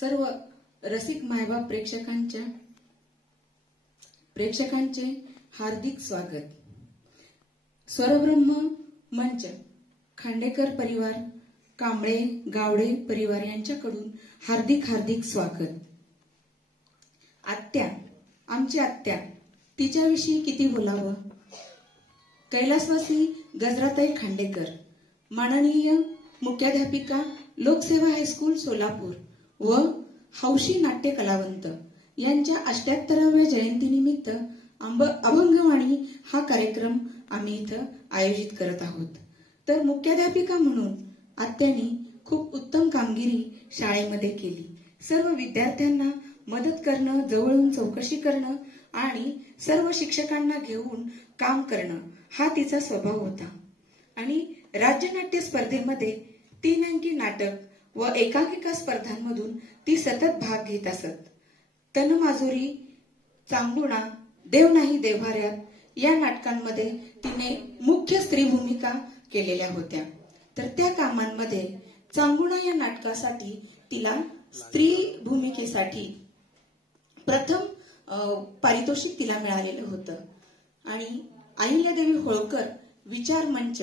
सर्व रसिक मायबाप प्रेक्षकांचे हार्दिक स्वागत। स्वरब्रह्म मंच खांडेकर परिवार, कांबळे गावडे परिवार यांच्याकडून हार्दिक स्वागत। आत्या, आमची आत्या, तिच्याविषयी किती बोलावं। कैलासवासी गजराताई खांडेकर, माननीय मुख्याध्यापिका, लोकसेवा हायस्कूल सोलापूर व हौशी नाट्य कलावंत यांच्या 78व्या जयंतीनिमित्त अभंगवाणी हा कार्यक्रम आम्ही इथं आयोजित करत आहोत। तर मुख्याध्यापिका म्हणून आत्यांनी खूप उत्तम कामगिरी शाळेमध्ये केली। सर्व विद्यार्थ्यांना मदत करणं, जवळून चौकशी करणं आणि सर्व शिक्षकांना घेऊन काम करणं हा तिचा स्वभाव होता। आणि राज्यनाट्य स्पर्धेमध्ये 3 अंकी नाटक व एकांकिका स्पर्धांमधून ती सतत भाग घेत असत। तनमाजुरी, चांगुणा, देव नाही देव्हाऱ्यात या नाटकांमध्ये तिने मुख्य स्त्री भूमिका केलेल्या होत्या। तर त्या कामांमध्ये चांगुणा या नाटकासाठी तिला स्त्री भूमिकेसाठी प्रथम पारितोषिक तिला मिळालेलं होतं। आणि अहिल्यादेवी होळकर विचार मंच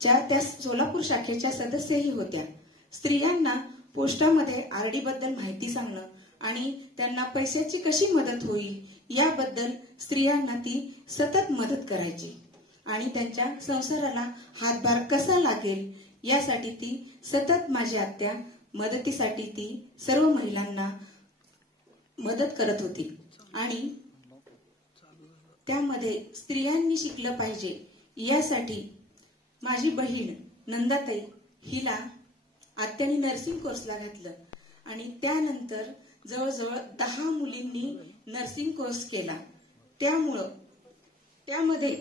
च्या त्या सोलापूर शाखेच्या सदस्यही होत्या। स्त्रियांना पोस्टामध्ये आरडी बद्दल माहिती सांगणं आणि त्यांना पैशाची कशी मदत होईल याबद्दल स्त्रियांना ती सतत मदत करायची आणि त्यांच्या संसाराला हातभार कसा लागेल यासाठी ती सतत, माझी आत्या, मदतीसाठी ती सर्व महिलांना मदत करत होती। आणि त्यामध्ये स्त्रियांनी शिकलं पाहिजे यासाठी माझी बहीण नंदाताई हिला आत्यानी नर्सिंग कोर्सला घातलं आणि त्यानंतर जवळजवळ 10 मुलींनी नर्सिंग कोर्स केला। त्यामुळं त्यामध्ये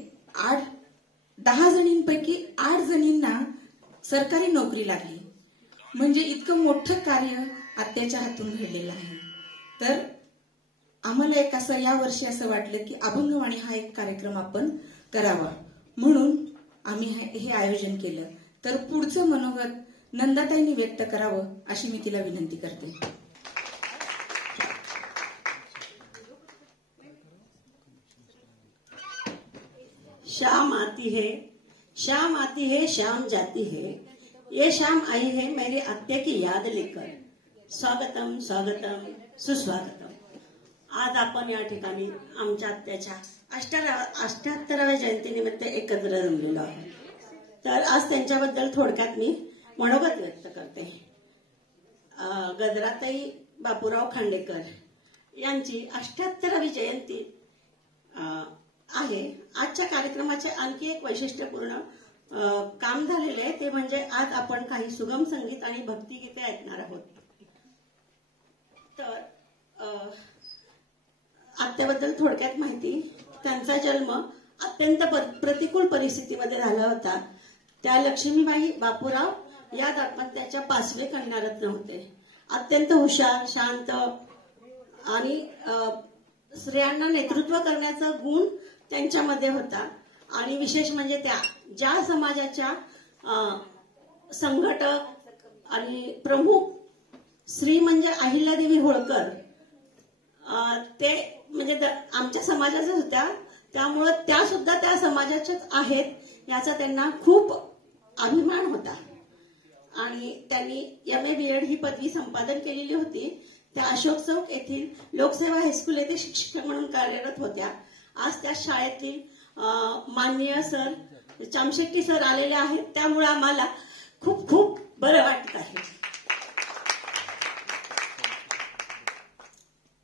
10 जणींपैकी 8 जणींना सरकारी नोकरी लागली। म्हणजे इतकं मोठं कार्य आत्याच्या हातून घडलेलं आहे। तर आम्हाला एक असं या वर्षी असं वाटलं की अभंगवाणी हा एक कार्यक्रम आपण करावा, म्हणून आम्ही हे आयोजन केलं। तर पुढचं मनोगत नंदाताईंनी व्यक्त करावं अशी मी तिला विनंती करते। शाम आती है शाम जाती है, ये शाम आई है मेरी आत्या की याद लेकर। स्वागतम स्वागतम सुस्वागतम। आज आपण या ठिकाणी आमच्या आत्याच्या 78व्या जयंतीनिमित्त एकत्र जमलेलो आहोत। तर आज त्यांच्याबद्दल थोडक्यात मी मनोगत व्यक्त करते। गजराताई बापूराव खांडेकर यांची 78वी जयंती आहे। आजच्या कार्यक्रमाचे आणखी एक वैशिष्ट्यपूर्ण काम झालेले आहे, ते म्हणजे आज आपण काही सुगम संगीत आणि भक्तिगीते ऐकणार आहोत। तर आत्याबद्दल थोडक्यात माहिती। त्यांचा जन्म अत्यंत प्रतिकूल परिस्थितीमध्ये झाला होता। त्या लक्ष्मीबाई बापूराव या दाम्पत्याच्या 5वे कन्यारत्न होते। अत्यंत हुशार, शांत आणि स्त्रियांना नेतृत्व करण्याचा गुण त्यांच्यामध्ये होता। आणि विशेष म्हणजे त्या ज्या समाजाच्या संघटक आणि प्रमुख स्त्री म्हणजे अहिल्यादेवी होळकर, ते म्हणजे आमच्या समाजाच्याच होत्या, त्यामुळे त्या सुद्धा त्या समाजाच्याच आहेत याचा त्यांना खूप अभिमान होता। आणि त्यांनी MA BEd ही पदवी संपादन केलेली होती। त्या अशोक चौक येथील लोकसेवा हायस्कूल येथे शिक्षक म्हणून कार्यरत होत्या। आज त्या शाळेतील माननीय सर चामशेट्टी सर आलेले आहेत, त्यामुळे आम्हाला खूप खूप बरं वाटत आहे।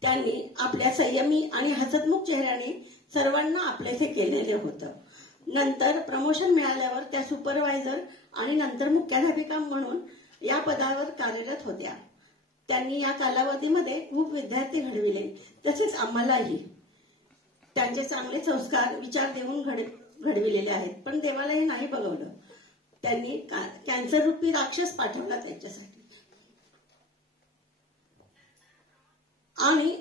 त्यांनी आपल्या संयमी आणि हसतमुख चेहऱ्याने सर्वांना आपलेसे केलेले होतं। नंतर प्रमोशन मिळाल्यावर त्या सुपरवायझर आणि नंतर मुख्याध्यापिका म्हणून या पदावर कार्यरत होत्या। त्यांनी या कालावधीमध्ये खूप विद्यार्थी घडविले, तसेच आम्हालाही त्यांचे चांगले संस्कार विचार देऊन घडविलेले आहेत। पण देवाला हे नाही बघवलं, त्यांनी कॅन्सर रूपी राक्षस पाठवला त्यांच्यासाठी। आणि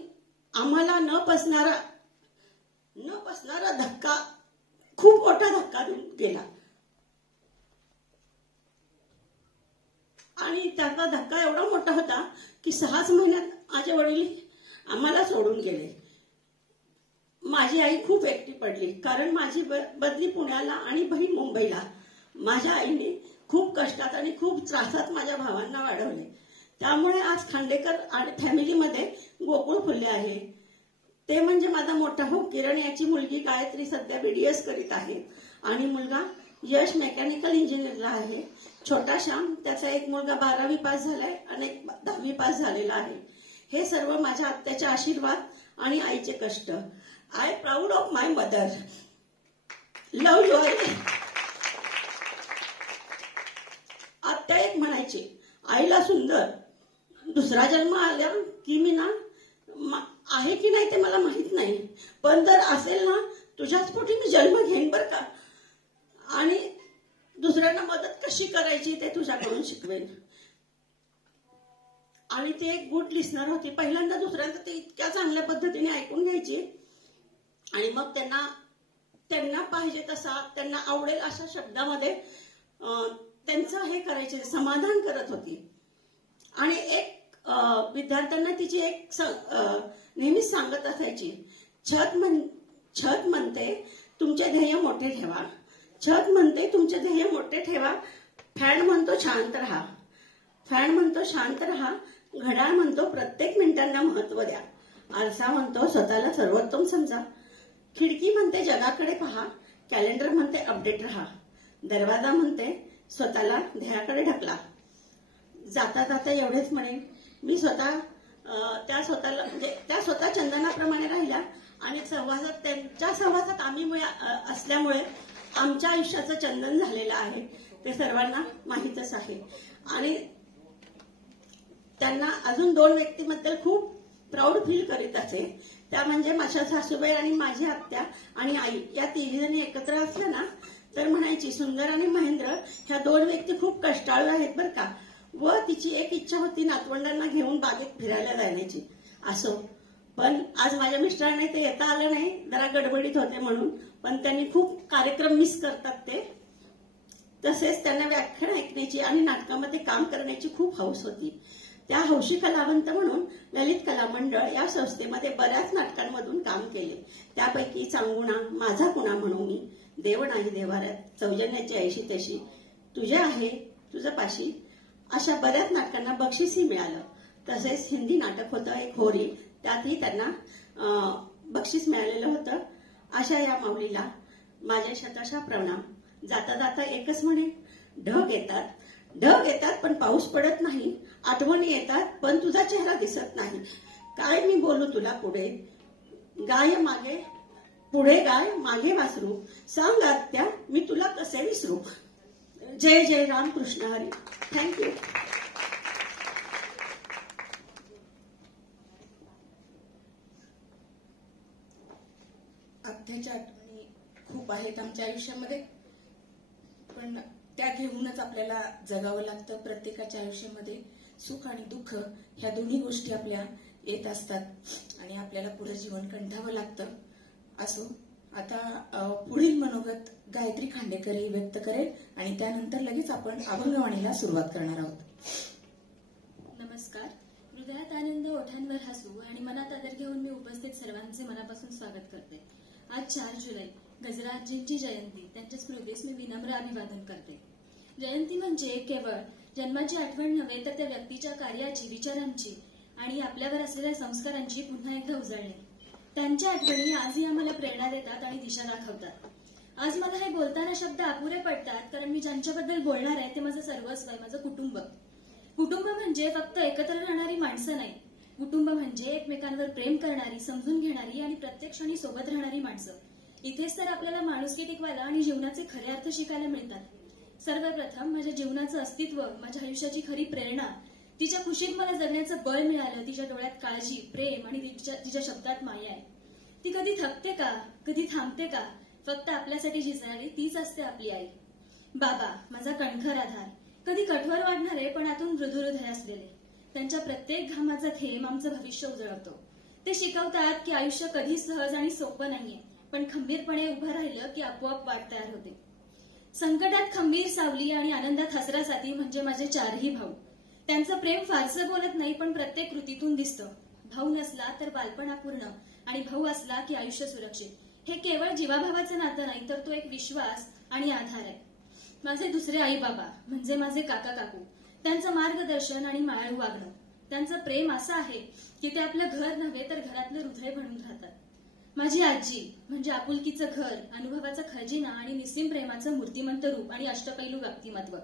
आम्हाला न पसणारा धक्का, खूप मोठा धक्का गेला। आणि त्याचा धक्का एवढा मोठा होता की 6च महिन्यात माझे वडील आम्हाला सोडून गेले. माझी आई खूप एकटी पडली, कारण माझी बदली पुण्याला आणि बहीण मुंबईला. माझ्या आईने खूप कष्टात आणि खूप त्रासात माझ्या भावांना वाढवले. त्यामुळे आज खांडेकर फॅमिलीमध्ये गोकुळ फुलले आहे. ते म्हणजे माझा मोठा भाऊ किरण, याची मुलगी गायत्री सध्या BDS करीत आहे आणि मुलगा यश मेकॅनिकल इंजिनियरला आहे. छोटा श्याम, त्याचा एक मुलगा 12वी पास झालाय आणि एक 10वी पास झालेला आहे. हे सर्व माझ्या आत्याचे आशीर्वाद आणि आईचे कष्ट. I proud of my mother. Love you आई. आत्या एक म्हणायची, आईला सुंदर, दुसरा जन्म आल्यावर की मी ना आहे की नाही ते मला माहित नाही, पण जर असेल ना तुझ्याच पोटी मी जन्म घेईन बर का, आणि दुसऱ्यांना मदत कशी करायची ते तुझ्याकडून शिकवेन. आणि ती एक गुड लिस्नर होती. पहिल्यांदा दुसऱ्यांचं ते इतक्या चांगल्या पद्धतीने ऐकून घ्यायची आणि मग त्यांना पाहिजे तसा, त्यांना आवडेल अशा शब्दामध्ये त्यांचं हे करायचे, समाधान करत होती. आणि एक विद्यार्थ्यांना तिची एक नेहमीच सांगत असायची, छत म्हणते तुमचे ध्येय मोठे ठेवा, छत म्हणते तुमचे ध्येय मोठे ठेवा, फॅन म्हणतो शांत राहा, फॅन म्हणतो शांत राहा, घड्याळ म्हणतो प्रत्येक मिनिटांना महत्व द्या, आरसा म्हणतो स्वतःला सर्वोत्तम समजा, खिडकी म्हणते जगाकडे पहा, कॅलेंडर म्हणते अपडेट राहा, दरवाजा म्हणते स्वतःला ध्येयाकडे ढकला. जाता जाता एवढेच म्हणेन, मी त्या स्वतः चंदनाप्रमाणे राहिल्या आणि त्यांच्या सहवासात आम्ही असल्यामुळे आमच्या आयुष्याचं चंदन झालेलं आहे, ते सर्वांना माहीतच आहे. आणि त्यांना अजून 2 व्यक्तीबद्दल खूप प्राऊड फील करीत असे. त्या म्हणजे माझ्या सासूबाई आणि माझी आत्या आणि आई. या 3 जणी एकत्र असल्या ना तर म्हणायची, सुंदर आणि महेंद्र ह्या 2 व्यक्ती खूप कष्टाळू आहेत बरं का. व तिची एक इच्छा होती नातवंडांना घेऊन बागेत फिरायला जाण्याची. असो, पण आज माझ्या मिस्टरांना ते येता आलं नाही, जरा गडबडीत होते म्हणून, पण त्यांनी खूप कार्यक्रम मिस करतात ते. तसेच त्यांना व्याख्यान ऐकण्याची आणि नाटकामध्ये काम करण्याची खूप हौस होती. त्या हौशी कलावंत म्हणून ललित कला मंडळ या संस्थेमध्ये बऱ्याच नाटकांमधून काम केले. त्यापैकी चांगुणा, माझा कुणा म्हणू मी, देव नाही देवाऱ्यात, सौजन्याची ऐशी तशी, तुझे आहे तुझं पाशी, अशा बऱ्याच नाटकांना बक्षीसही मिळालं. तसेच हिंदी नाटक होतं एक होरी, त्यातही त्यांना बक्षीस मिळालेलं होतं. अशा या माऊलीला माझे शतशः प्रणाम. जाता जाता एकच म्हणे, ढग येतात पण पाऊस पडत नाही, आठवणी येतात पण तुझा चेहरा दिसत नाही, काय मी बोलू तुला पुढे, पुढे गाय मागे वासरू, सांग आत्या मी तुला कसे विसरू. जय जय राम कृष्ण हरी. थँक्यू. आत्याच्या आठवणी खूप आहेत आमच्या आयुष्यामध्ये, पण त्या घेऊनच आपल्याला जगावं लागतं. प्रत्येकाच्या आयुष्यामध्ये सुख आणि दुःख ह्या दोन्ही गोष्टी आपल्या येत असतात आणि आपल्याला पुढे जीवन कंठावं लागतं. असो, आता पुढील मनोगत गायत्री खांडेकर व्यक्त करेल आणि त्यानंतर लगेच आपण अभंगवाणीला सुरुवात करणार आहोत. नमस्कार. हृदयात आनंद, ओठांवर हसू आणि मनात आदर घेऊन मी उपस्थित सर्वांचे मनापासून स्वागत करते. आज 4 जुलै गजराजींची जयंती. त्यांच्या स्मृतीस मी विनम्र अभिवादन करते. जयंती म्हणजे केवळ जन्माची आठवण नव्हे, तर त्या व्यक्तीच्या कार्याची, विचारांची आणि आपल्यावर असलेल्या संस्कारांची पुन्हा एकदा उजळणे. त्यांच्या आठवणी आजही आम्हाला प्रेरणा देतात आणि दिशा दाखवतात. आज मला हे बोलताना शब्द अपुरे पडतात, कारण मी ज्यांच्याबद्दल बोलणार आहे ते माझं सर्वस्व आहे, माझं कुटुंब. कुटुंब म्हणजे फक्त एकत्र राहणारी माणसं नाही. कुटुंब म्हणजे एकमेकांवर प्रेम करणारी, समजून घेणारी आणि प्रत्येक क्षणी सोबत राहणारी माणसं. इथेच तर आपल्याला माणुसकी टिकवायला आणि जीवनाचे खरे अर्थ शिकायला मिळतात. सर्वप्रथम माझ्या जीवनाचं अस्तित्व, माझ्या आयुष्याची खरी प्रेरणा, तिच्या खुशीत मला जगण्याचं बळ मिळालं. तिच्या डोळ्यात काळजी, प्रेम आणि तिच्या शब्दात माया आहे. ती कधी थकते का, कधी थांबते का, फक्त आपल्यासाठी झिजणारी तीच असते आपली आई. बाबा माझा कणखर आधार, कधी कठोर वाढणारे पण आतून मृदू हृदय असलेले. त्यांच्या प्रत्येक घामाचा थेंब आमचं भविष्य उजळवतो. ते शिकवतात की आयुष्य कधी सहज आणि सोपं नाहीये, पण खंबीरपणे उभं राहिलं की आपोआप वाट तयार होते. संकटात खंबीर सावली आणि आनंदात हसरा साथी म्हणजे माझे 4ही भाऊ. त्यांचं प्रेम फारसं बोलत नाही, पण प्रत्येक कृतीतून दिसतं. भाऊ नसला तर बालपण अपूर्ण आणि भाऊ असला की आयुष्य सुरक्षित. हे केवळ जीवाभावाचं नातं नाही, तर तो एक विश्वास आणि आधार आहे. माझे दुसरे आई बाबा म्हणजे माझे काका काकू, त्यांचं मार्गदर्शन आणि मायाळू वागणं, त्यांचं प्रेम असं आहे की ते आपलं घर नव्हे तर घरातलं हृदय बनून राहतात. माझी आजी म्हणजे आपुलकीचं घर, अनुभवाचा खजिना आणि निस्सीम प्रेमाचं मूर्तिमंत रूप आणि अष्टपैलू व्यक्तिमत्व.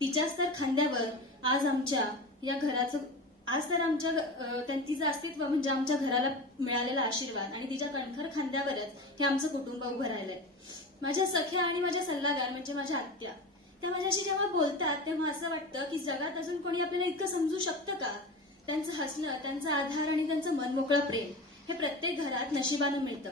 तिच्याच तर खांद्यावर आज तर आमच्या तिचं अस्तित्व म्हणजे आमच्या घराला मिळालेला आशीर्वाद, आणि तिच्या कणखर खांद्यावरच हे आमचं कुटुंब उभं राहिलंय. माझ्या सख्या आणि माझ्या सल्लागार म्हणजे माझ्या आत्या, त्या माझ्याशी जेव्हा बोलतात तेव्हा असं वाटतं की जगात अजून कोणी आपल्याला इतकं समजू शकतं का. त्यांचं हसणं, त्यांचा आधार आणि त्यांचं मनमोकळं प्रेम हे प्रत्येक घरात नशिबानं मिळतं.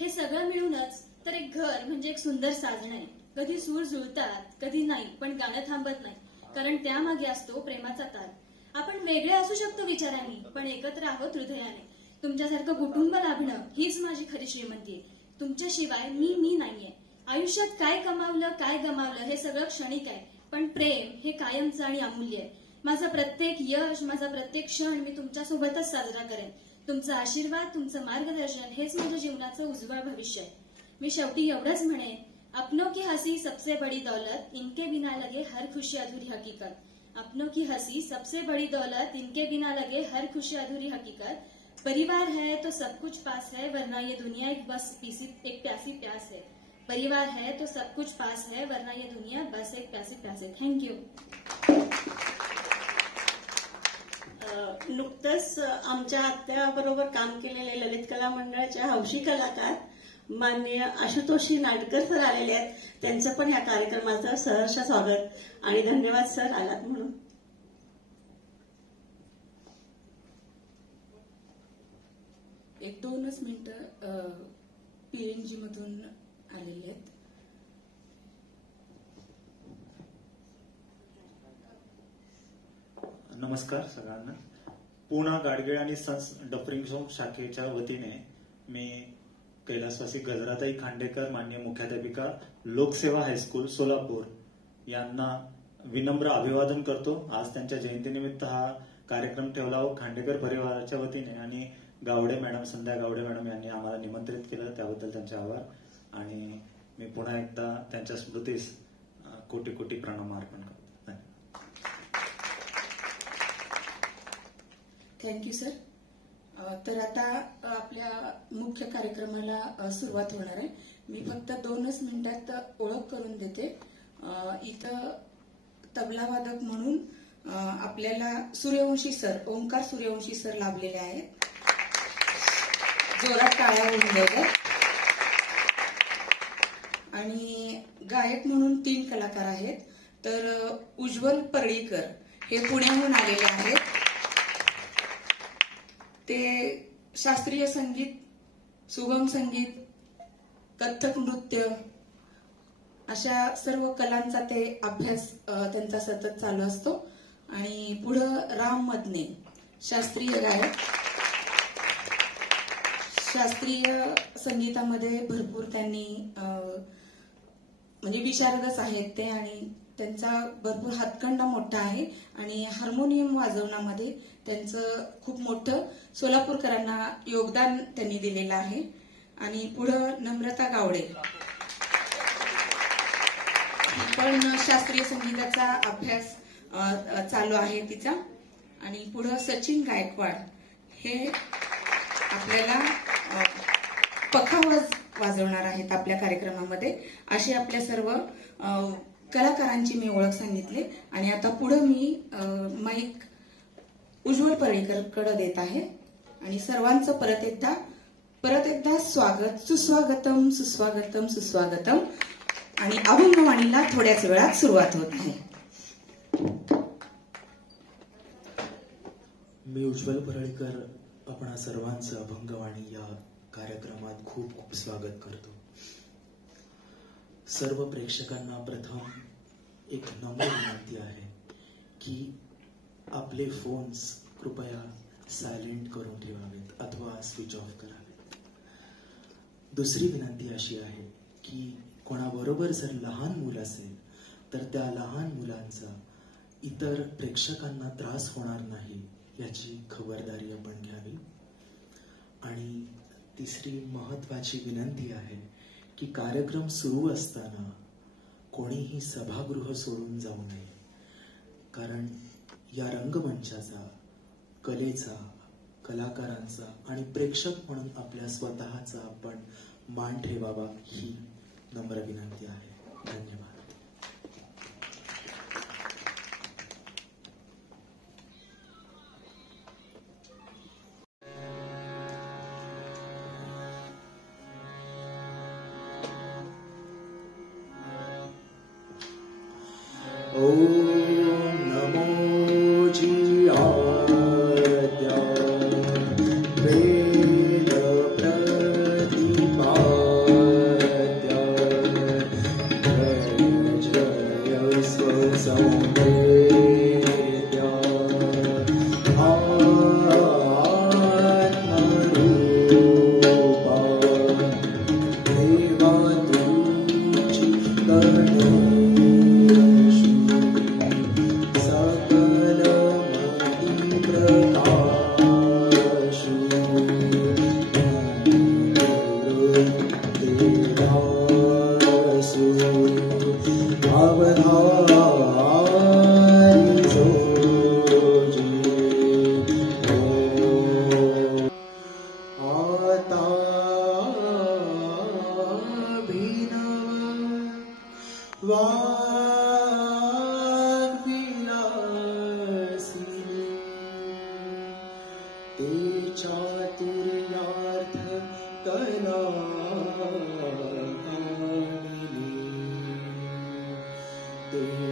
हे सगळं मिळूनच तर एक घर म्हणजे एक सुंदर साधन आहे. कधी सूर जुळतात, कधी नाही, पण गाणं थांबत नाही, कारण त्यामागे असतो प्रेमाचा ताल. आपण वेगळे असू शकतो विचारांनी, पण एकत्र आहोत हृदयाने. तुमच्यासारखं कुटुंब लाभणं हीच माझी खरी श्रीमंती आहे. तुमच्याशिवाय मी नाहीये. आयुष्यात काय कमावलं काय गमावलं हे सगळं क्षणिक आहे, पण प्रेम हे कायमचं आणि अमूल्य आहे. माझं प्रत्येक यश, माझा प्रत्येक क्षण मी तुमच्यासोबतच साजरा करेन. तुमचा आशीर्वाद, तुमचं मार्गदर्शन हेच माझ्या जीवनाचं उज्ज्वल भविष्य आहे. मी शेवटी एवढंच म्हणेन, अपनों की हसी सबसे बड़ी दौलत, इनके बिना लगे हर खुशी अधूरी हकीकत. अपनों की हंसी सबसे बड़ी दौलत, इनके बिना लगे हर खुशी अधूरी हकीकत. परिवार है तो सब कुछ पास है, वरना ये दुनिया एक प्यासी प्यास है. परिवार है तो सब कुछ पास है, वरना ये दुनिया बस एक प्यासी प्यास है. थँक्यू. नुकतंच आमच्या आत्याबरोबर काम केलेले ललित कला मंडळाचे हौशी कलाकार माननीय आशुतोषी नाटकर सर आलेले आहेत. त्यांचं पण या कार्यक्रमाचं सहर्ष स्वागत आणि धन्यवाद सर आलात म्हणून. एक 2च मिनिटं PNG मधून आलेले आहेत. नमस्कार सगळ्यांना. पूना गाडगीळ आणि सन्स डफरिंग शाखेच्या वतीने मी कैलासवासी गजराताई खांडेकर, माननीय मुख्याध्यापिका, लोकसेवा हायस्कूल सोलापूर यांना विनम्र अभिवादन करतो. आज त्यांच्या जयंतीनिमित्त हा कार्यक्रम ठेवला व खांडेकर परिवाराच्या वतीने आणि गावडे मॅडम, संध्या गावडे मॅडम यांनी आम्हाला निमंत्रित केलं, त्याबद्दल त्यांचे आभार. आणि मी पुन्हा एकदा त्यांच्या स्मृतीस कोटी कोटी प्रणाम अर्पण करतो. Thank you sir. तर आता आपल्या मुख्य कार्यक्रमाला सुरुवात होणार आहे. मी फक्त 2च मिनिटात ओळख करून देते. इथं तबलावादक म्हणून आपल्याला सूर्यवंशी सर, ओंकार सूर्यवंशी सर लाभलेले आहेत. जोरात टाळ्या होऊन द्यायला. आणि गायक म्हणून 3 कलाकार आहेत. तर उज्ज्वल परळीकर हे पुण्याहून आलेले आहेत. ते शास्त्रीय संगीत, सुगम संगीत, कथ्थक नृत्य अशा सर्व कलांचा ते अभ्यास त्यांचा सतत चालू असतो. आणि पुढं राम मदने, शास्त्रीय गायक, शास्त्रीय संगीतामध्ये भरपूर त्यांनी म्हणजे विशारदच आहेत ते, आणि त्यांचा भरपूर हातखंडा मोठा आहे. आणि हार्मोनियम वाजवण्यामध्ये त्यांचं खूप मोठं सोलापूरकरांना योगदान त्यांनी दिलेलं आहे. आणि पुढं नम्रता गावडे पण शास्त्रीय संगीताचा अभ्यास चालू आहे तिचा. आणि पुढं सचिन गायकवाड हे आपल्याला पखावाज वाजवणार आहेत आपल्या कार्यक्रमामध्ये. अशी आपल्या सर्व कलाकारांची मी ओळख सांगितली. आणि आता पुढं मी माईक उज्ज्वल परळीकरकडे देत आहे. आणि सर्वांचं परत एकदा स्वागत, सुस्वागतम सुस्वागतम सुस्वागतम. आणि अभंगवाणीला थोड्याच वेळात सुरुवात होत आहे. मी उज्ज्वल परळीकर आपणा सर्वांचं अभंगवाणी या कार्यक्रमात खूप खूप स्वागत करतो. सर्व प्रेक्षकांना प्रथम एक नम्र विनंती आहे की आपले फोन्स कृपया सायलेंट करून ठेवावेत अथवा स्विच ऑफ करावेत. दुसरी विनंती अशी आहे की कोणाबरोबर जर लहान मूल असेल तर त्या लहान मुलांचा इतर प्रेक्षकांना त्रास होणार नाही याची खबरदारी आपण घ्यावी. आणि तिसरी महत्वाची विनंती आहे की कार्यक्रम सुरू असताना कोणीही सभागृह सोडून जाऊ नये, कारण या रंगमंचाचा, कलेचा, कलाकारांचा आणि प्रेक्षक म्हणून आपल्या स्वतःचा आपण मान ठेवावा ही नम्र विनंती आहे. धन्यवाद.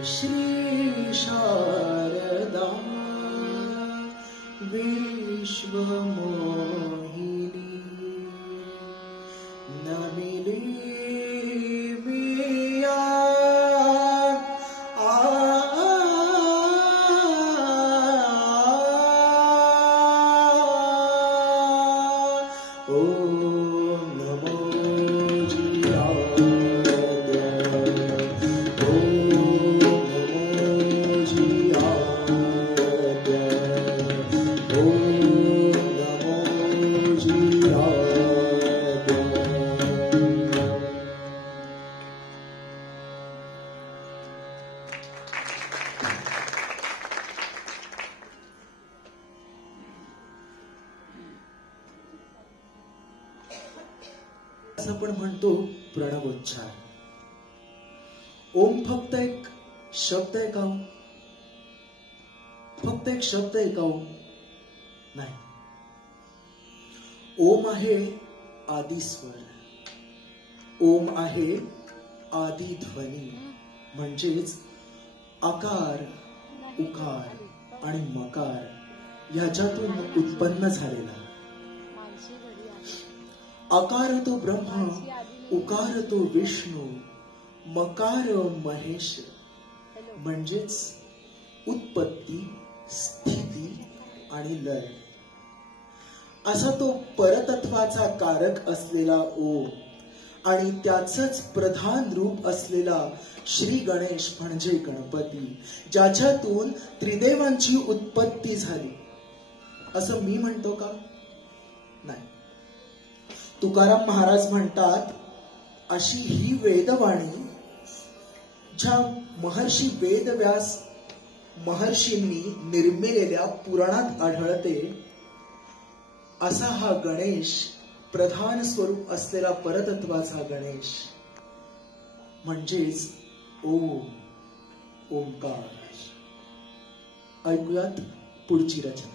श्री शारदा विश्वमोहिनी नमिली मिया आपण म्हणतो प्रणवोच्चार. ओम फक्त एक शब्द आहे का? फक्त एक शब्द आहे का ओम? नाही. ओम आहे आदि स्वर, ओम आहे आदि ध्वनी, म्हणजेच आकार, उकार आणि मकार याच्यातून उत्पन्न झालेला. आकार तो ब्रह्म, उकार तो विष्णू, मकार महेश, म्हणजेच उत्पत्ती, स्थिती आणि लय. असा तो परतत्वाचा कारक असलेला ओम आणि त्याचंच प्रधान रूप असलेला श्री गणेश म्हणजे गणपती, ज्याच्यातून त्रिदेवांची उत्पत्ती झाली असं मी म्हणतो का? नाही. तुकाराम महाराज म्हणतात, अशी ही वेदवाणी ज्या महर्षी वेदव्यास महर्षींनी निर्मिलेल्या पुराणात आढळते, असा हा गणेश, प्रधान स्वरूप असलेला परतत्वाचा गणेश म्हणजेच ओंकार. ऐकूयात पुढची रचना.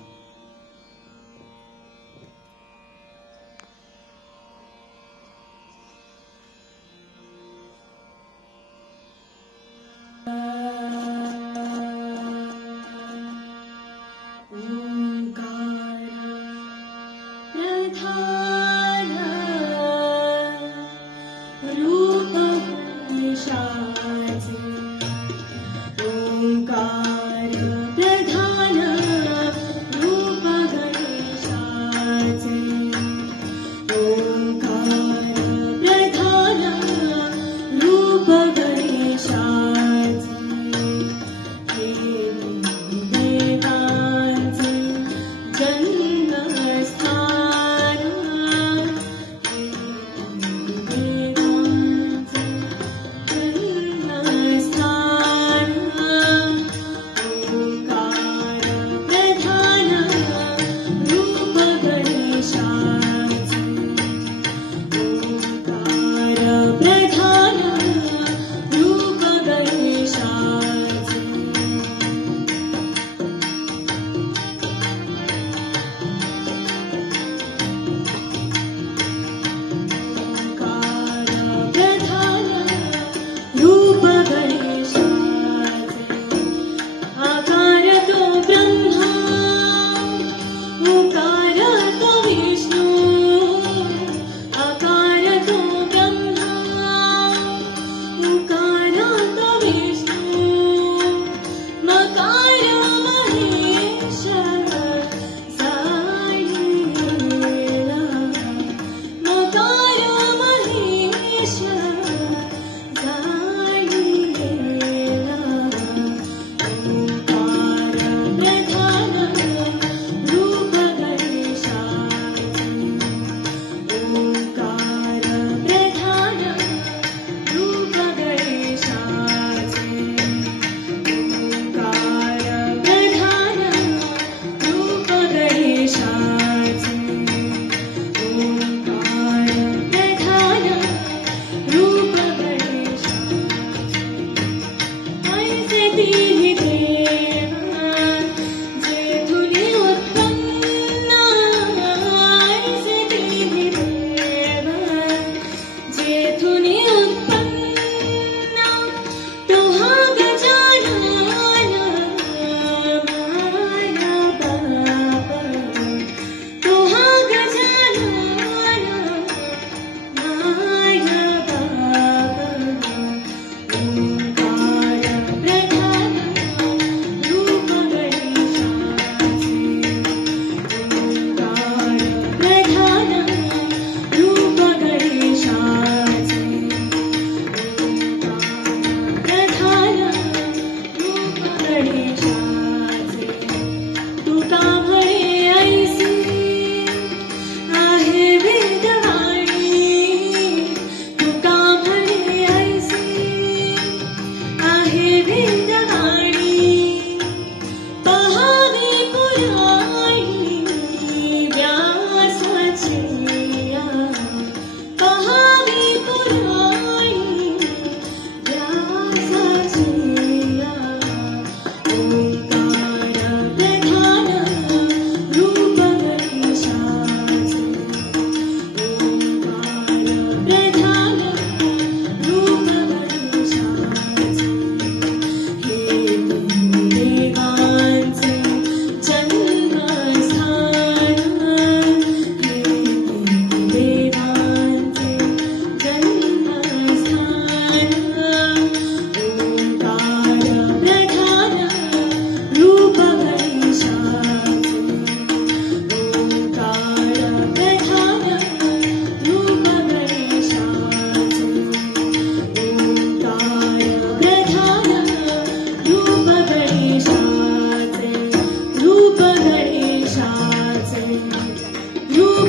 ओंकार प्रधान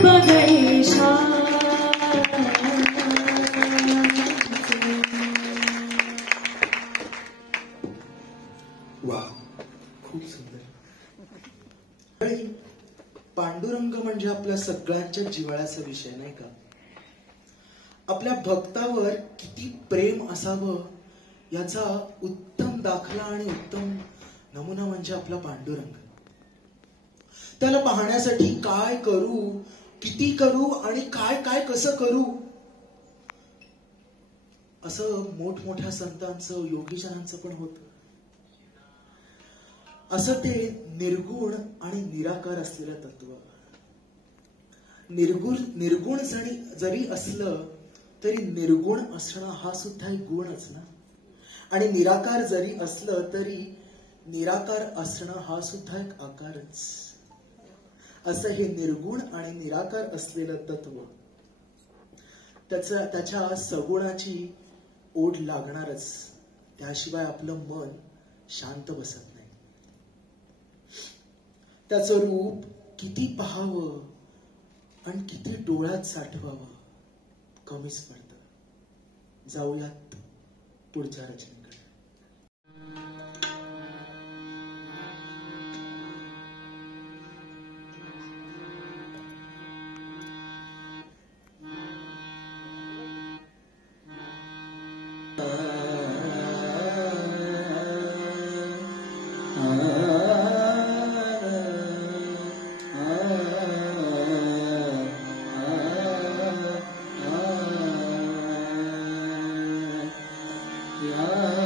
रूप गणेशा वा, खूप सुंदर. आणि पांडुरंग म्हणजे आपल्या सगळ्यांच्या जिव्हाळ्याचा विषय, नाही का? आपल्या भक्तावर किती प्रेम असावं याचा उत्तम दाखला आणि उत्तम नमुना म्हणजे आपला पांडुरंग. त्याला पाहण्यासाठी काय करू, किती करू आणि काय काय कसं करू असं मोठमोठ्या संतांचं, योगीजनांचं पण होतं. असं ते निर्गुण आणि निराकार असलेलं तत्व. निर्गुण जरी असलं तरी निर्गुण असणं हा सुद्धा एक गुणच ना. आणि निराकार जरी असलं तरी निराकार असणं हा सुद्धा एक आकारच. असं हे निर्गुण आणि निराकार असलेलं तत्व, त्याच्या सगुणाची ओढ लागणारच. त्याशिवाय आपलं मन शांत बसत नाही. त्याचं रूप किती पाहावं आणि किती डोळ्यात साठवावं कमीच पडतं. जाऊयात पुढच्या रचनेकडे. या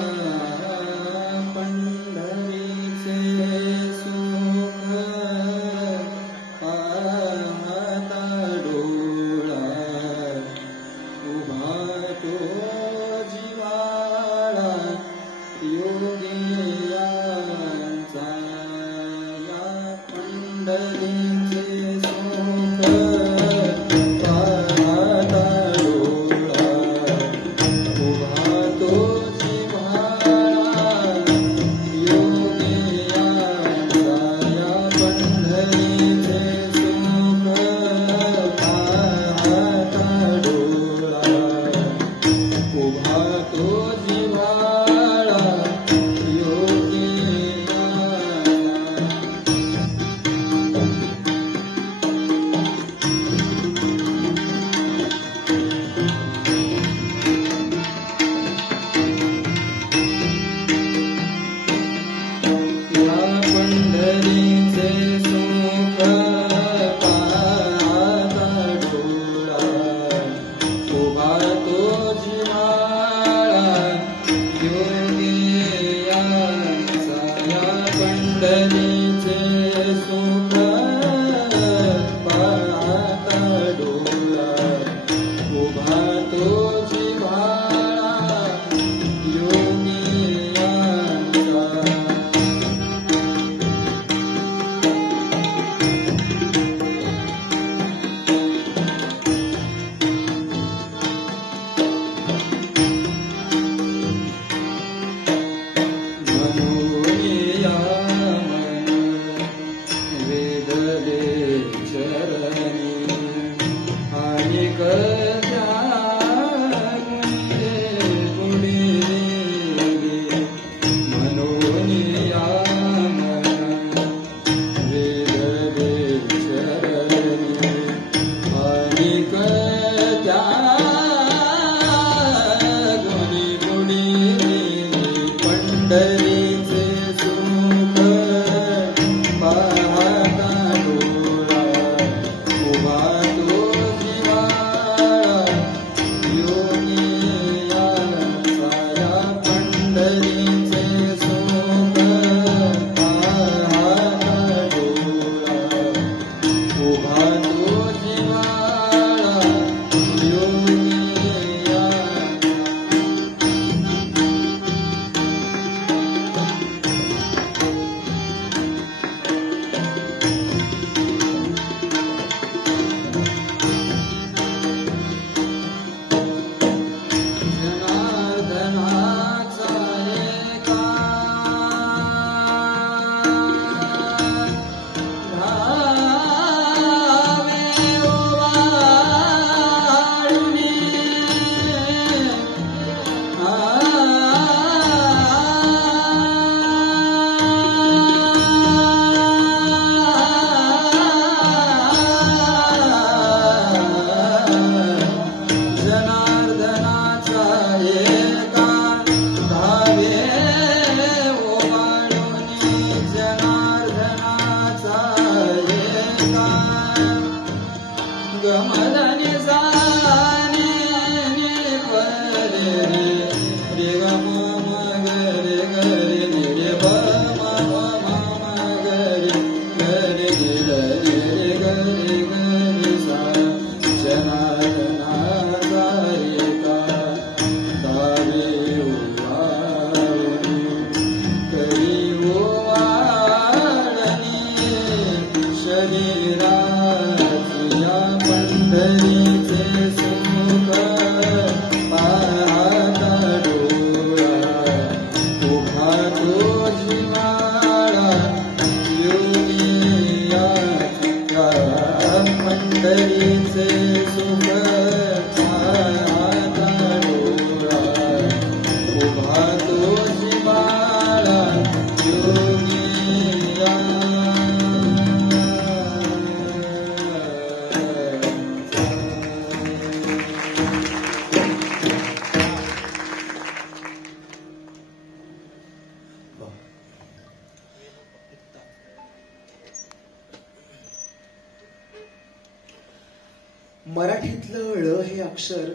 मराठीतलं ळ हे अक्षर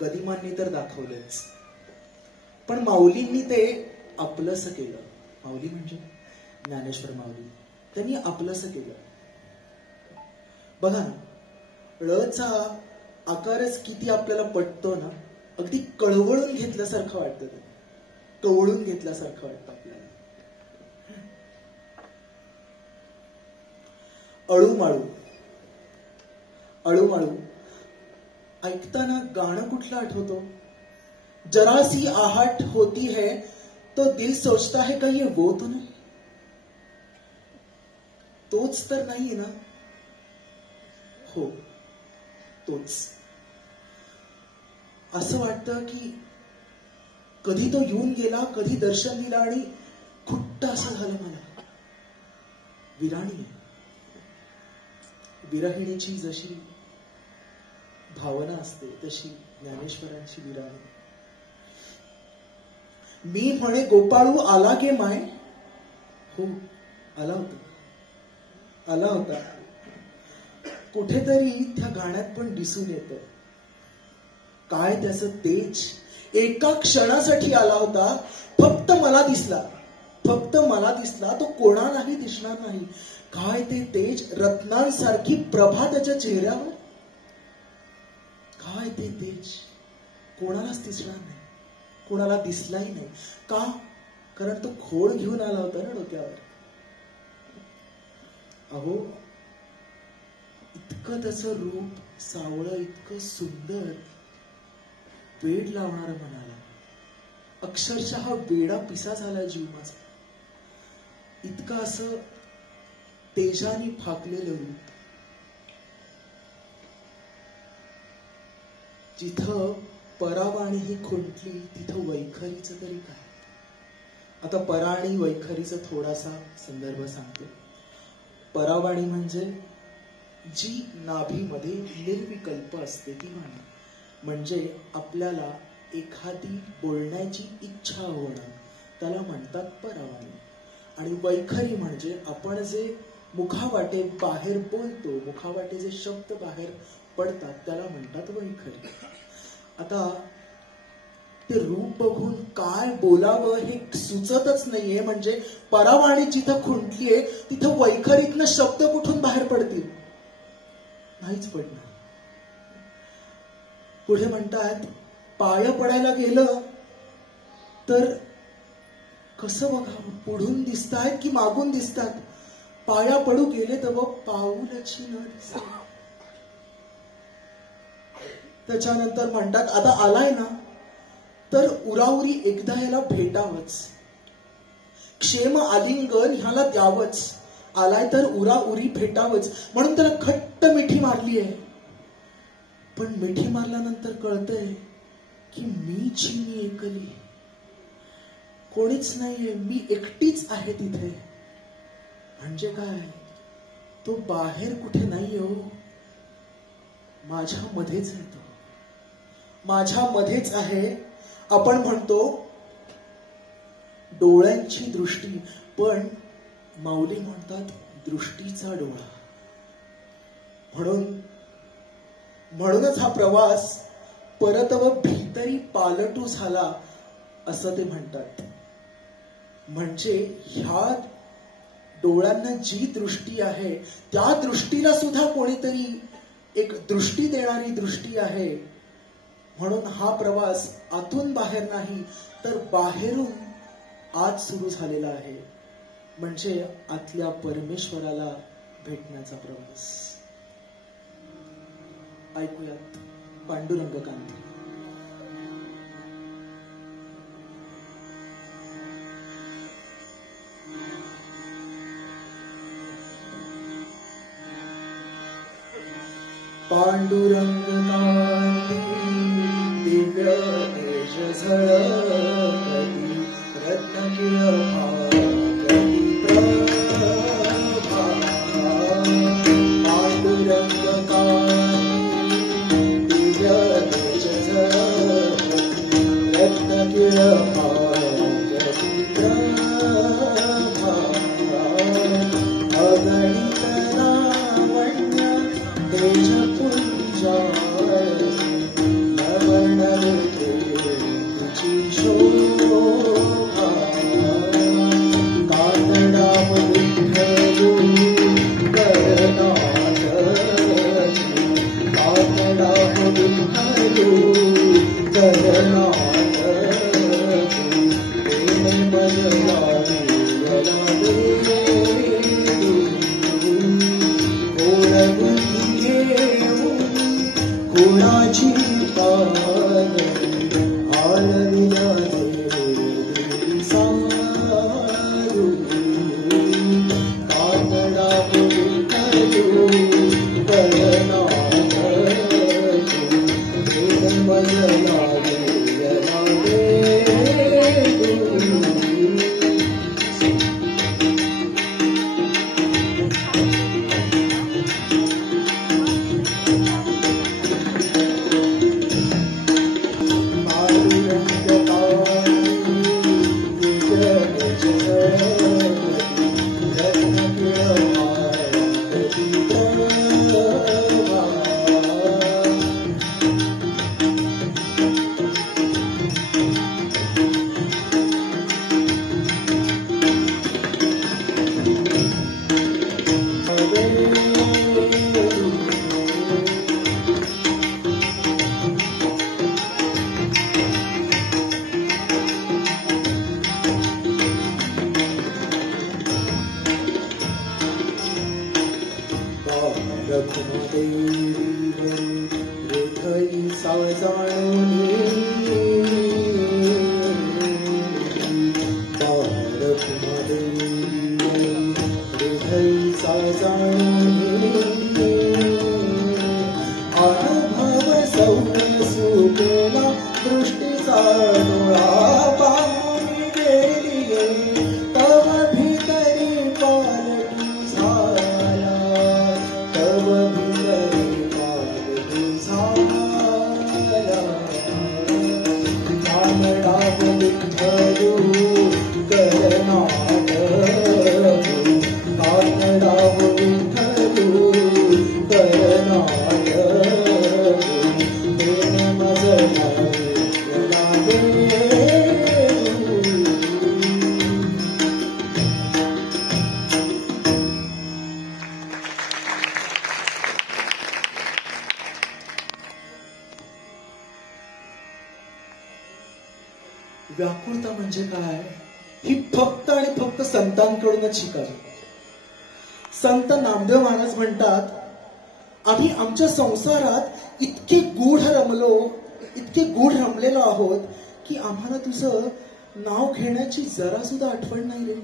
गदिमांनी तर दाखवलंच, पण माऊलींनी ते आपलंसं केलं. माऊली म्हणजे ज्ञानेश्वर माऊली, त्यांनी आपलंसं केलं. बघा ना, ळचा आकारच किती आपल्याला पटतो ना, अगदी कळवळून घेतल्यासारखं वाटतं, ते कवळून घेतल्यासारखं वाटतं आपल्याला. अळूमाळू, अळूमाळू ऐकताना गाणं कुठलं आठवतो? जरा सी आहट होती है तो दिल सोचता है का ये वो तो नहीं. तोच तर नाहीये ना? हो, तोच. असं वाटतं की कधी तो येऊन गेला, कधी दर्शन दिलं आणि खुट्ट असं झालं मला. विराणी, विरहिणीची जशी भावना असते तशी ज्ञानेश्वरांची विराणी. मी म्हणे गोपाळू आला गे माय. हो, आला होता, आला होता. कुठेतरी त्या गाण्यात पण दिसून येतं काय त्याचं तेज. एका क्षणासाठी आला होता, फक्त मला दिसला, फक्त मला दिसला. तो कोणालाही दिसणार नाही. काय ते तेज, रत्नांसारखी प्रभा त्याच्या चेहऱ्यावर. काय ते तेज, कोणालाच दिसणार नाही, कोणाला दिसलाही नाही. का? कारण तो खोड घेऊन आला होता ना डोक्यावर. अहो, इतकं त्याचं रूप सावळं, इतकं सुंदर, वेड लावणार मनाला. अक्षरशः वेडा पिसा झाला जीव माझा. इतकं असं तेजाने फाकलेलं रूप. जिथं परावाणी ही खुंटली तिथं वैखरीचं तरी काय. आता परा आणि वैखरीचा थोडासा संदर्भ सांगतो. परावाणी म्हणजे जी नाभीमध्ये निर्विकल्प असते ती वाणी. म्हणजे आपल्याला एखादी बोलण्याची इच्छा होणं, त्याला म्हणतात परावाणी. आणि वैखरी म्हणजे आपण जे मुखावाटे बाहेर बोलतो, मुखावाटे जे शब्द बाहेर पडतात त्याला म्हणतात वैखरी. आता ते रूप बघून काय बोलावं हे सुचतच नाहीये. म्हणजे परावाणी जिथं खुंटलीये तिथं वैखरीतनं शब्द कुठून बाहेर पडतील? नाहीच पडणार. पुढे म्हणतात पाय पडायला गेलं तर कसं बघावं, पुढून दिसतायत की मागून दिसतात. पाया पडू गेले तर पाऊलची न दिसत. त्याच्यानंतर म्हणतात आता आलाय ना तर उराउरी एकदा ह्याला भेटावंच, क्षेम आलिंगन ह्याला द्यावंच. आलाय तर उराउरी भेटावंच म्हणून त्याला खट्ट मिठी मारली आहे. पण मिठी मारल्यानंतर कळतंय की मीची मी एकली, कोणीच नाहीये, मी एकटीच आहे तिथे. म्हणजे काय, तो बाहेर कुठे नाही हो, माझ्यामध्येच आहे. तो माझ्यामध्येच आहे. आपण म्हणतो डोळ्यांची दृष्टी, पण माऊली म्हणतात दृष्टीचा डोळा. म्हणून म्हणूनच हा प्रवास परतव भीतरी पालटू झाला असं ते म्हणतात. म्हणजे ह्या डोळ्यांना जी दृष्टी आहे त्या दृष्टीला सुद्धा कोणीतरी एक दृष्टी देणारी दृष्टी आहे. म्हणून हा प्रवास आतून बाहेर नाही तर बाहेरून आत सुरू झालेला आहे. म्हणजे आतल्या परमेश्वराला भेटण्याचा प्रवास. ऐकूयात पांडुरंग कांती. पांडुरंग कांती दिव्य तेज झळकती रत्नकिळ भाकती प्रभा. पांडुरंग कांती दिव्य तेज झळकती रत्नकिळ भाकती प्रभा. अगणित लावण्य तेज व्याकुळता म्हणजे काय ही फक्त आणि फक्त संतांकडूनच शिकावी. संत नामदेव महाराज म्हणतात आम्ही आमच्या संसारात इतके गूढ रमलेलो आहोत की आम्हाला तुझं नाव घेण्याची जरा सुद्धा आठवण नाही रे.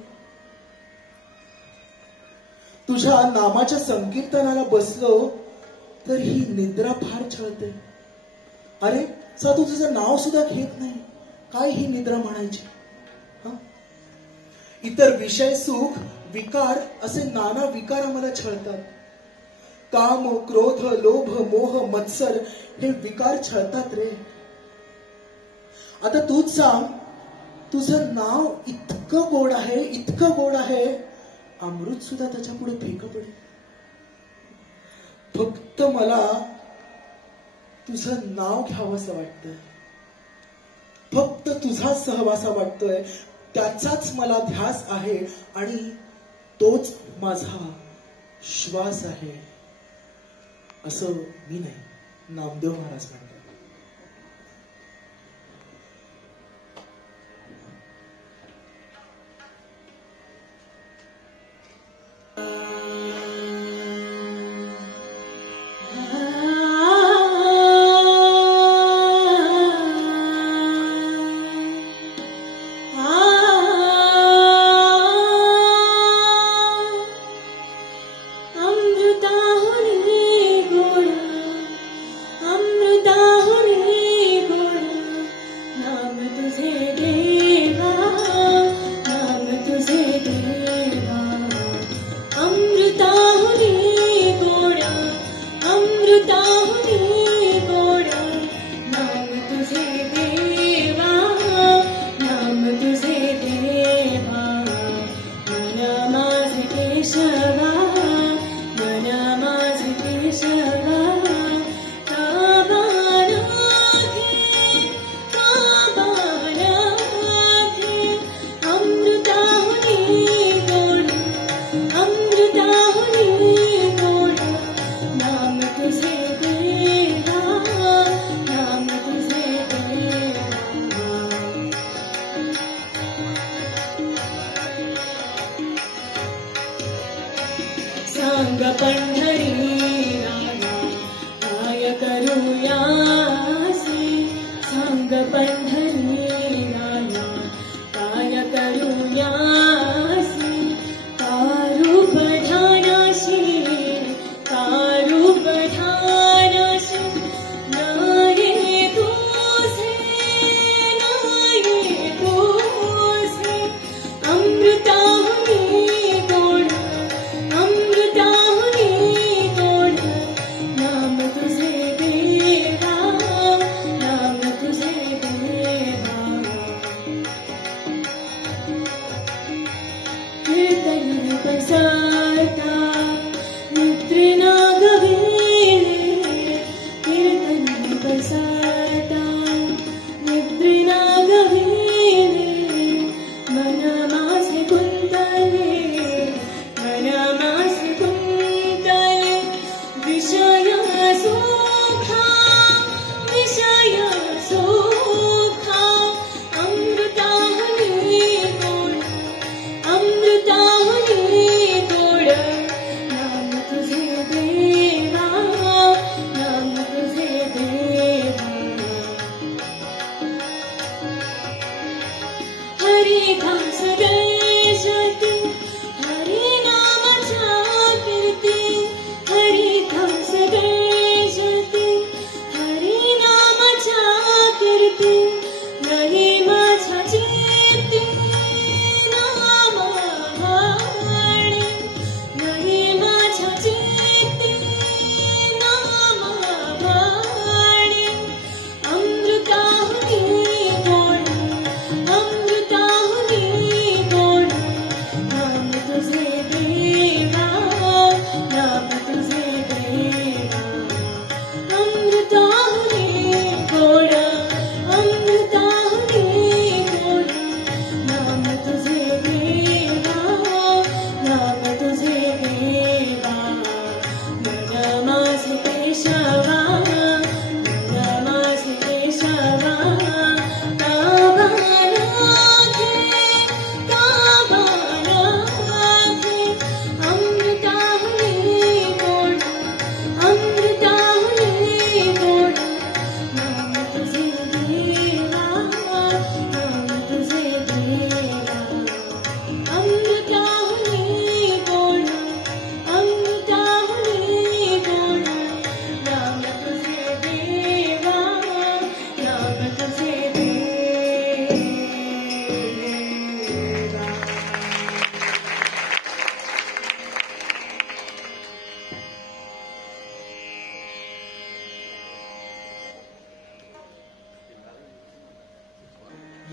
तुझ्या नामाच्या संकीर्तनाला बसलो तर ही निद्रा फार छळते. अरे साधू तुझं नाव सुद्धा घेत नाही, काय ही निद्रा म्हणायची. इतर विषय सुख विकार असे नाना विकार आम्हाला छळतात. काम क्रोध लोभ मोह मत्सर हे विकार छळतात रे. आता तूच सांग तुझं नाव इतकं गोड आहे, इतकं गोड आहे, अमृत सुद्धा त्याच्या पुढे फिकं पडेल. फक्त मला तुझं नाव घ्यावंसं वाटतंय, फक्त तुझा सहवासा वाटतोय, त्याचाच मला ध्यास आहे आणि तोच माझा श्वास आहे, असं मी नाही, नामदेव महाराज म्हणतात.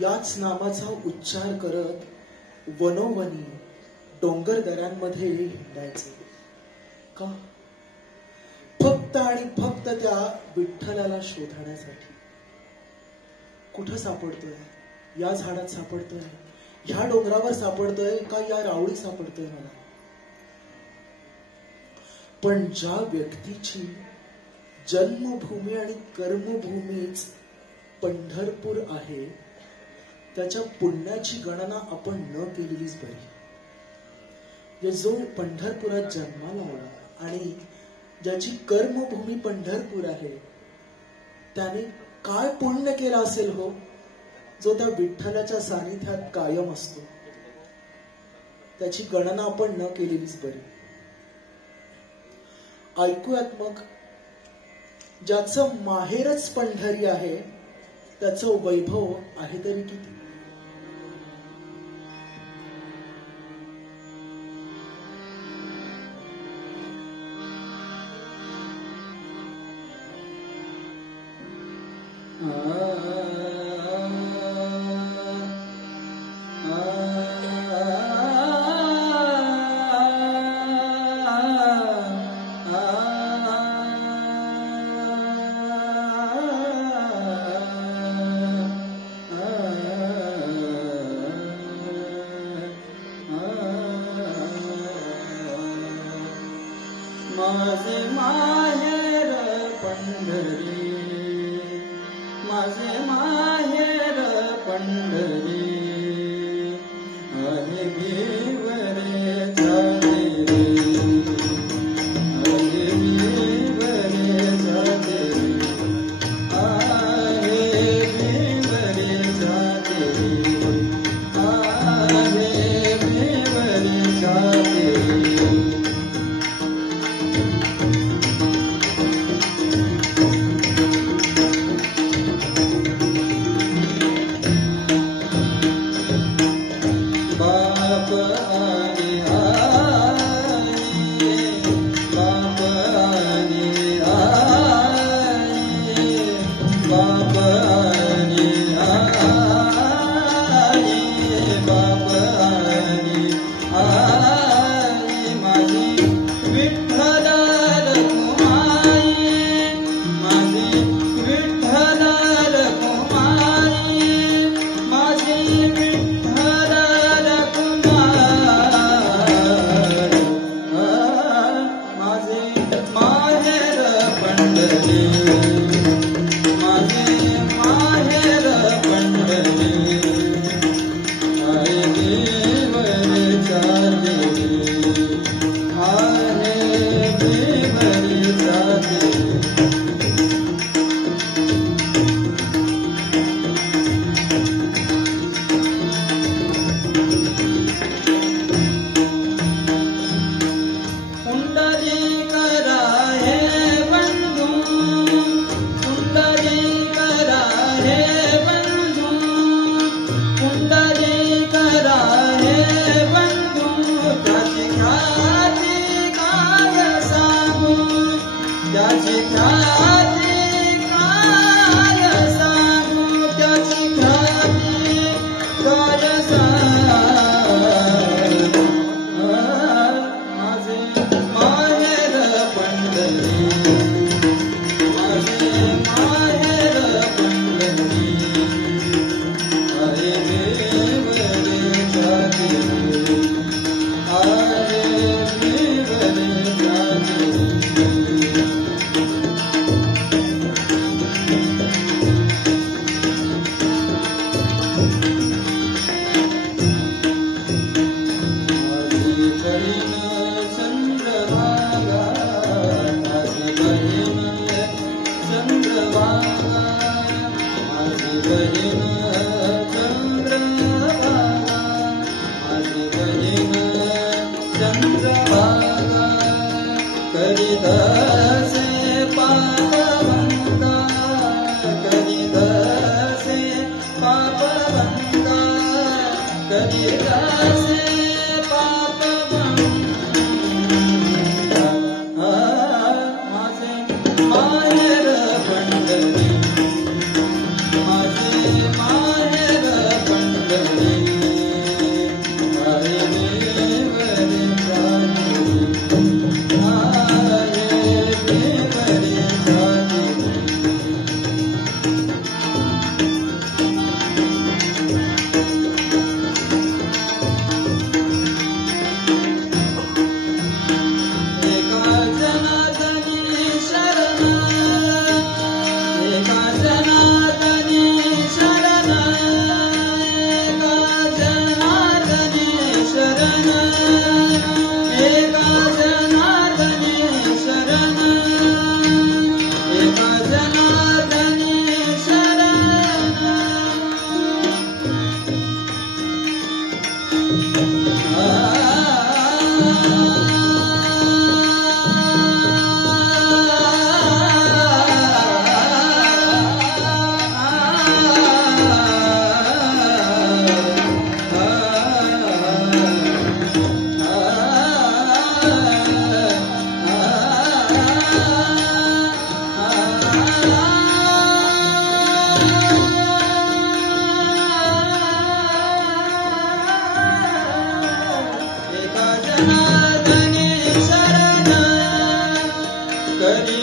याच नामाचा उच्चार करत वनोवनी डोंगर दऱ्यांमध्ये हिंडायचे का? फक्त फक्त आणि फक्त त्या विठ्ठलाला शोधण्यासाठी. कुठं सापडतोय? या झाडात सापडतोय, ह्या डोंगरावर सापडतोय का या रावळी सापडतोय मला? पण ज्या व्यक्तीची जन्मभूमी आणि कर्मभूमीच पंढरपूर आहे, त्याच्या पुण्याची गणना आपण न केलेलीच बरी. जो पंढरपुरात जन्माला आला आणि ज्याची कर्मभूमी पंढरपूर आहे, त्याने काय पुण्य केलं असेल हो, जो त्या विठ्ठलाच्या सानिध्यात कायम असतो. त्याची गणना आपण न केलेलीच बरी. ऐकूयात मग, ज्याचं माहेरच पंढरी आहे त्याचं वैभव आहे तरी किती. माझे माहेर पंढरी, माझे माहेर पंढरी, आहे भिवरे जाते रे, आहे भिवरे जाते रे, आहे भिवरे जाते रे, आहे भिवरे जाते रे.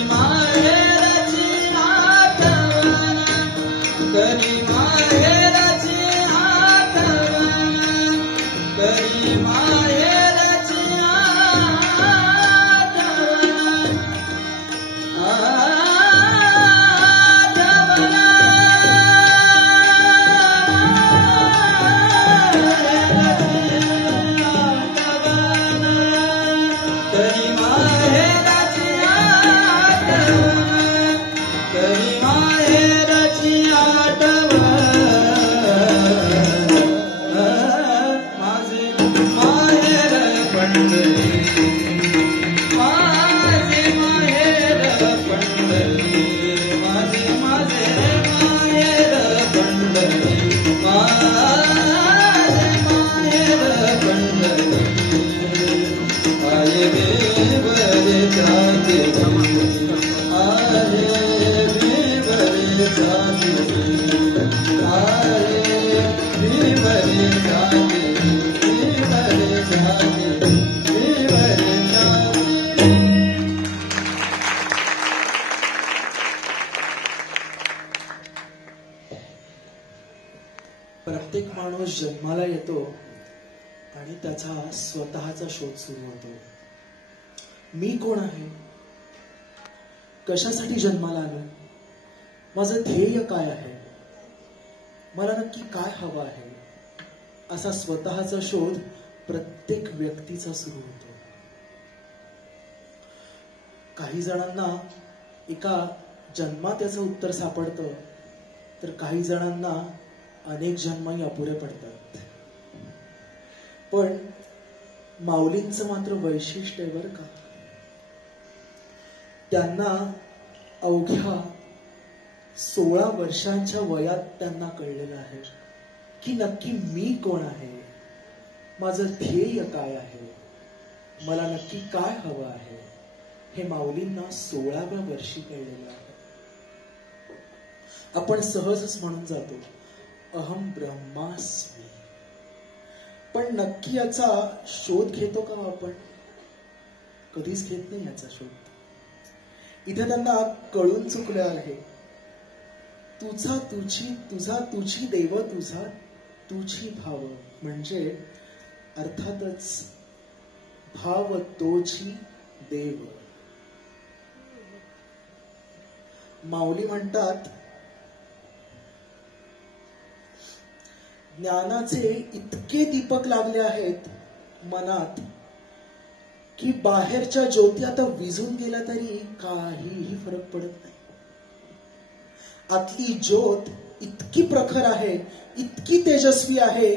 माहेरची आठवण करी माहेरची आठवण करी माहेरची आठवण करी माहेरची आठवण करी माहेरची आठवण माझे माहेर पंढरी माझे माहेर पंढरी माझे माझे माहेर पंढरी माझे माहेर पंढरी आये देवरे जाते आये देवरे जाते आये देवरे जाते देवरे जाते देवरे जाते प्रत्येक माणूस जन्माला येतो आणि त्याचा स्वतःचा शोध सुरू होतो. मी कोण आहे, कशासाठी जन्माला आलो, माझं ध्येय काय आहे, मला नक्की काय हवं आहे, असा स्वतःचा शोध प्रत्येक व्यक्तीचा सुरू होतो. काही जणांना एका जन्मात याचं उत्तर सापडतं, तर काही जणांना अनेक जन्मही अपुरे पडतात. पण माऊलींचं मात्र वैशिष्ट्य आहे बरं का, त्यांना अवघ्या 16 वर्षांच्या वयात त्यांना कळलेलं आहे की नक्की मी कोण आहे, माझं ध्येय काय आहे, मला नक्की काय हवं आहे, हे माऊलींना 16व्या वर्षी कळलेलं आहे. आपण सहजच म्हणून जातो अहम ब्रह्मास्मी, पण नक्की याचा शोध घेतो का आपण? कधीच घेत नाही याचा शोध. इथे त्यांना कळून चुकलं आहे. तुझा तुझी, तुझा तुझी देव, तुझा तुझी भाव, म्हणजे अर्थातच भाव तोची देव. माऊली म्हणतात ज्ञानाचे इतके दीपक लागले आहेत मनात की बाहेरच्या ज्योती आता विझून गेला तरी काहीही फरक पडत नाही. आतली ज्योत इतकी प्रखर आहे, इतकी तेजस्वी आहे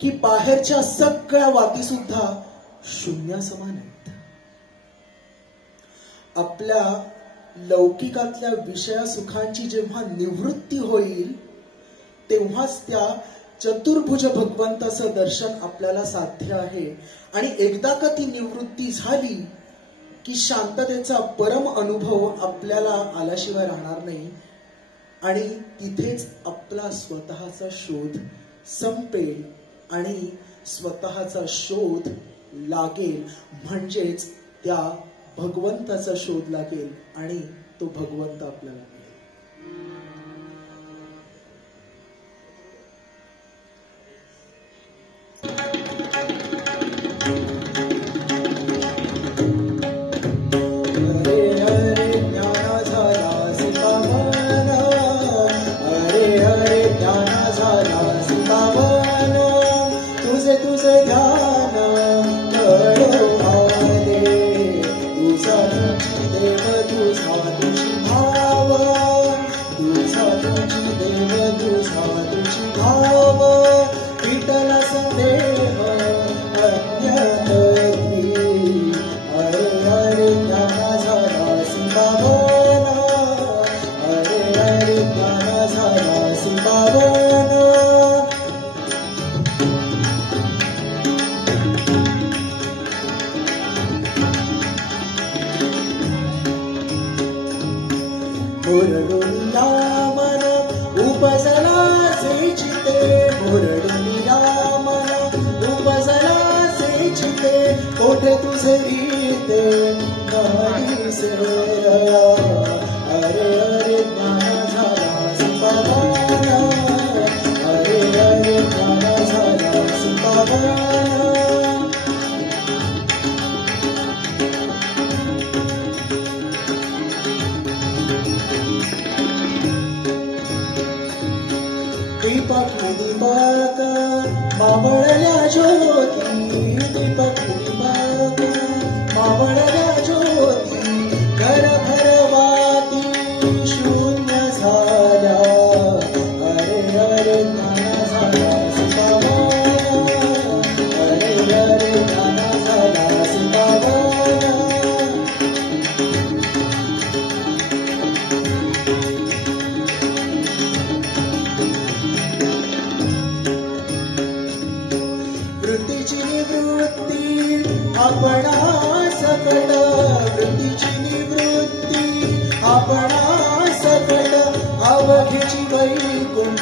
की बाहेरच्या सगळ्या वाती सुद्धा शून्यासमान आहेत. आपल्या लौकिकातल्या विषया सुखांची जेव्हा निवृत्ती होईल तेव्हाच त्या चतुर्भुज भगवंताचं दर्शन आपल्याला साध्य आहे. आणि एकदा का ती निवृत्ती झाली की शांततेचा परम अनुभव आपल्याला आल्याशिवाय राहणार नाही आणि तिथेच आपला स्वतःचा शोध संपेल आणि स्वतःचा शोध लागेल, म्हणजेच त्या भगवंताचा शोध लागेल आणि तो भगवंत आपल्याला मिळेल. सेरा अरे अरे ज्ञाना झाला सुपावाना अरे अरे ज्ञाना झाला सुपावाना दीपक दीपक मावळल्या ज्योती दीपक दीपक मावळल्या ज्योती घर भरवाती शून्य झाल्या अरे अरे ज्ञाना झाला सुपावाना अरे अरे ज्ञाना झाला सुपावाना वृत्तीची निवृत्ती आपणा सकट वृत्तीची निवृत्ती आपणा सकट अवघीची वैकुंठ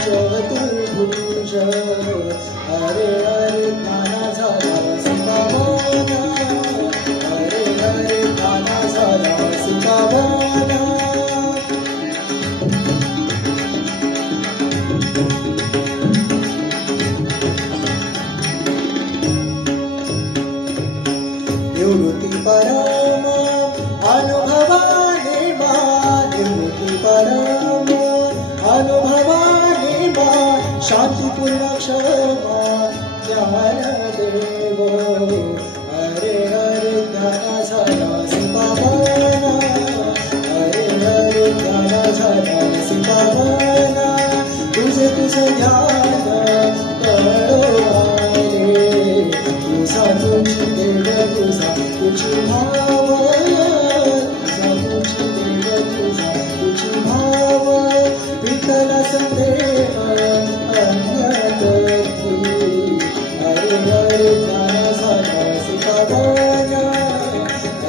चतुर्भुज अरे अरे ज्ञाना झाला सुपावाना अरे अरे ज्ञाना झाला सुपावाना निवृत्ती परम अनुभवाने मा निवृत्ती परम अनुभवाने मा शांतीपूर्ण क्षमा ज्ञान देव अरे अरे ज्ञाना झाला सुपावाना अरे अरे ज्ञाना झाला सुपावाना तुझे तुझे ध्यान कळो आले तुझा तुझी देव तुझा तुझी भाव तुझा तुझी देव तुझा तुझी भाव विठ्ठल संदेह अन्यतकी अरे अरे ज्ञाना झाला सुपावाना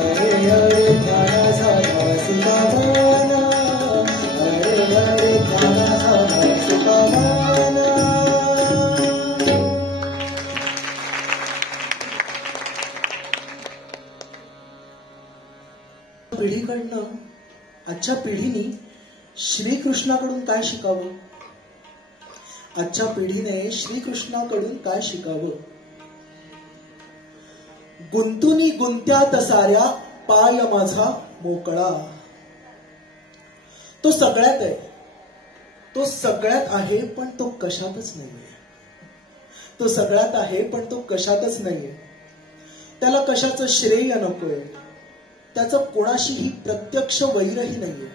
अरे अरे ज्ञाना झाला सुपावाना अरे अरे ज्ञाना झाला सुपावाना पिढीकडनं आजच्या पिढीने श्रीकृष्णाकडून काय शिकावं आजच्या पिढीने श्रीकृष्णाकडून काय शिकावं गुंतुनी गुंत्यात साऱ्या पाय माझा मोकळा तो सगळ्यात आहे तो सगळ्यात आहे पण तो कशातच नाहीये तो सगळ्यात आहे पण तो कशातच नाहीये त्याला कशाचं श्रेय नकोय त्याचं कोणाशीही प्रत्यक्ष वैरही नाहीये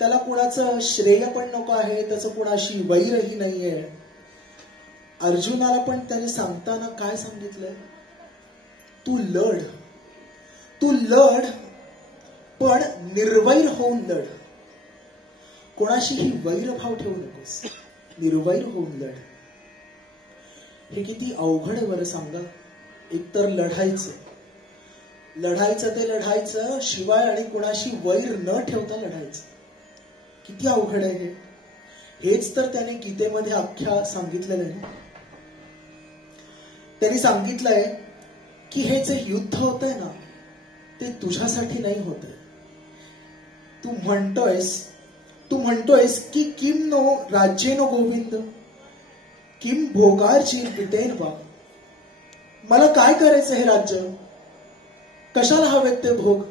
त्याला कोणाचं श्रेय पण नको आहे त्याचं कोणाशी वैरही नाहीये अर्जुनाला पण त्याने सांगताना काय सांगितलंय तू लढ पण निर्वैर होऊन लढ कोणाशीही वैरभाव ठेवू नकोस निर्वैर होऊन लढ हे किती अवघड आहे बरं सांगा एकतर लढायचं ते लढायचं शिवाय आणि कोणाशी वैर न ठेवता लढायचं किती अवघड आहे हेच तर त्याने गीतेमध्ये अख्ख्या सांगितलेलं आहे त्यांनी सांगितलंय की हे जे युद्ध होत आहे ना ते तुझ्यासाठी नाही होत तू म्हणतोयस की किम नो राज्येनो गोविंद किम भोगारची विटेन बा मला काय करायचं हे राज्य कशाला हवेत ते भोग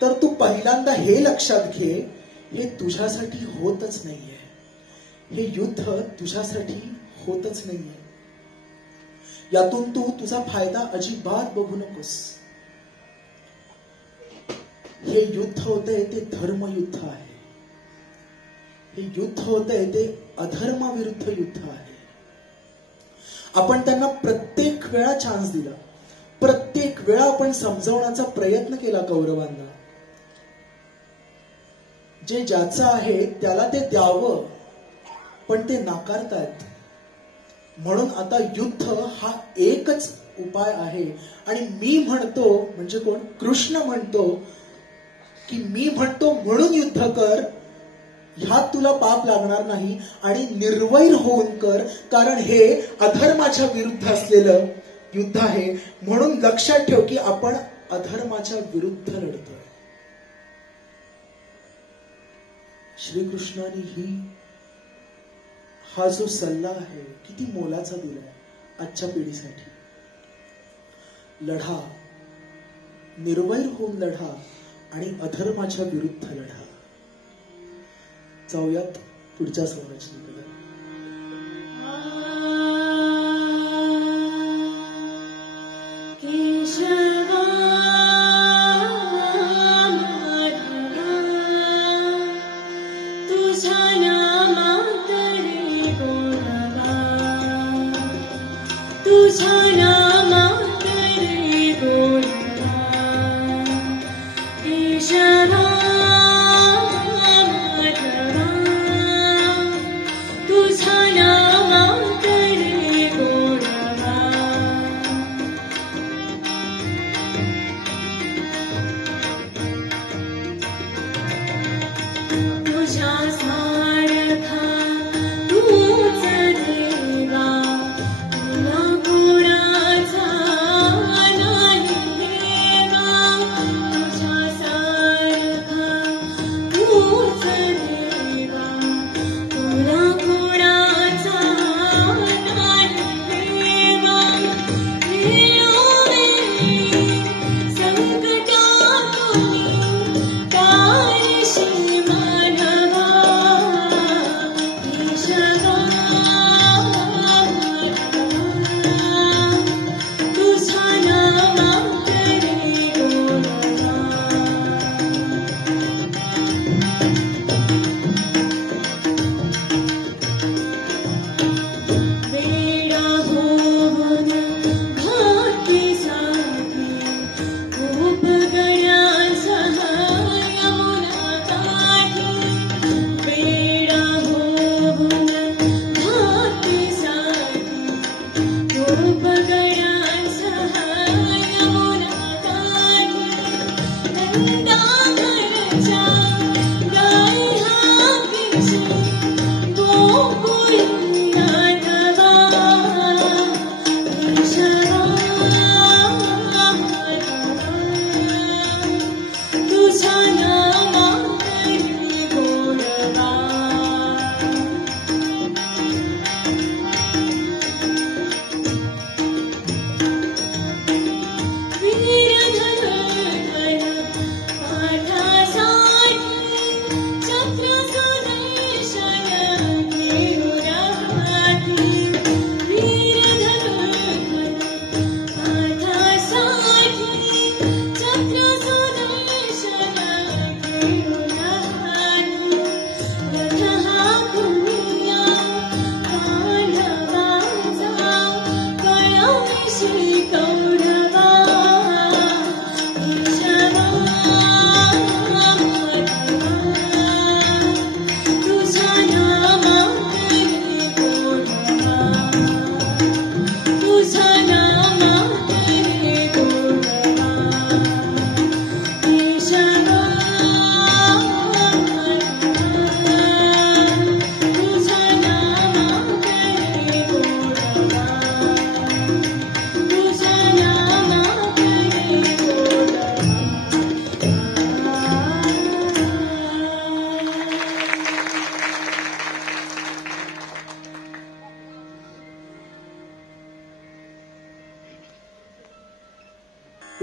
तर तू पहिल्यांदा हे लक्षात घे हे तुझ्यासाठी होतच नाहीये हे युद्ध तुझ्यासाठी होतच नाहीये यातून तू तुझा फायदा अजिबात बघू नकोस हे युद्ध होतंय ते धर्मयुद्ध आहे हे युद्ध होतंय ते अधर्माविरुद्ध युद्ध आहे आपण त्यांना प्रत्येक वेळा चान्स दिला प्रत्येक वेळा आपण समजवण्याचा प्रयत्न केला कौरवांना जे ज्याचं आहे त्याला ते द्यावं पण ते नाकारतात म्हणून आता युद्ध हा एकच उपाय आहे आणि मी म्हणतो म्हणजे कोण कृष्ण म्हणतो की मी म्हणतो म्हणून युद्ध कर ह्यात तुला पाप लागणार नाही आणि निर्वैर होऊन कर कारण हे अधर्माच्या विरुद्ध असलेलं युद्ध आहे म्हणून लक्षात ठेव की आपण अधर्माच्या विरुद्ध लढतोय. श्रीकृष्णाने हा जो सल्ला आहे किती मोलाचा दिलाय आजच्या पिढीसाठी. लढा, निर्वैर होऊन लढा आणि अधर्माच्या विरुद्ध लढा. जाऊयात पुढच्या संरचनेकडे.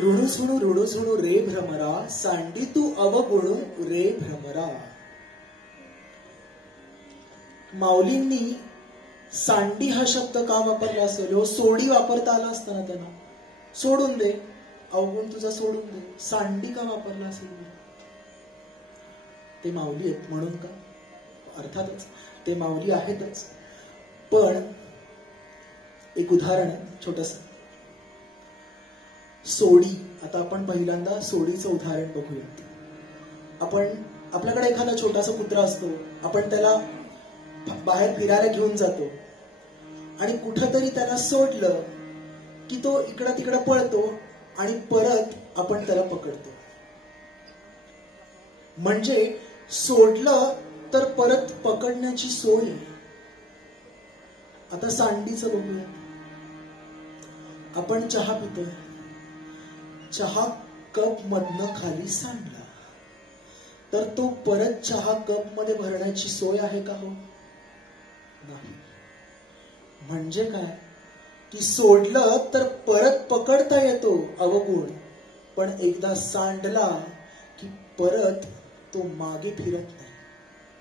ऋणू झुणू रे भ्रमरा, सांडी तू अवगुणू रे भ्रमरा. माऊलींनी सांडी हा शब्द का वापरला असेल? सोडी वापरता आला असताना त्यांना सोडून दे, अवगुण तुझा सोडून दे, सांडी का वापरला असेल? ते माऊली आहेत म्हणून का? अर्थातच ते माऊली आहेतच, पण एक उदाहरण आहे छोटस. सोडी, आता आपण पहिल्यांदा सोडीचं उदाहरण बघूयात. आपल्याकडे एखादा छोटासा कुत्रा असतो, आपण त्याला बाहेर फिरायला घेऊन जातो आणि कुठंतरी त्याला सोडलं की तो इकडं तिकडं पळतो आणि परत आपण त्याला पकडतो. म्हणजे सोडलं तर परत पकडण्याची सोय आहे. आता सांडीचं बघूया. आपण चहा पितोय, चहा कप मधनं खाली सांडला तर तो परत चहा कप मध्ये भरण्याची सोय आहे का हो? नाही. म्हणजे काय की सोडलं तर परत पकडता येतो अवगुण, पण एकदा सांडला की परत तो मागे फिरत नाही.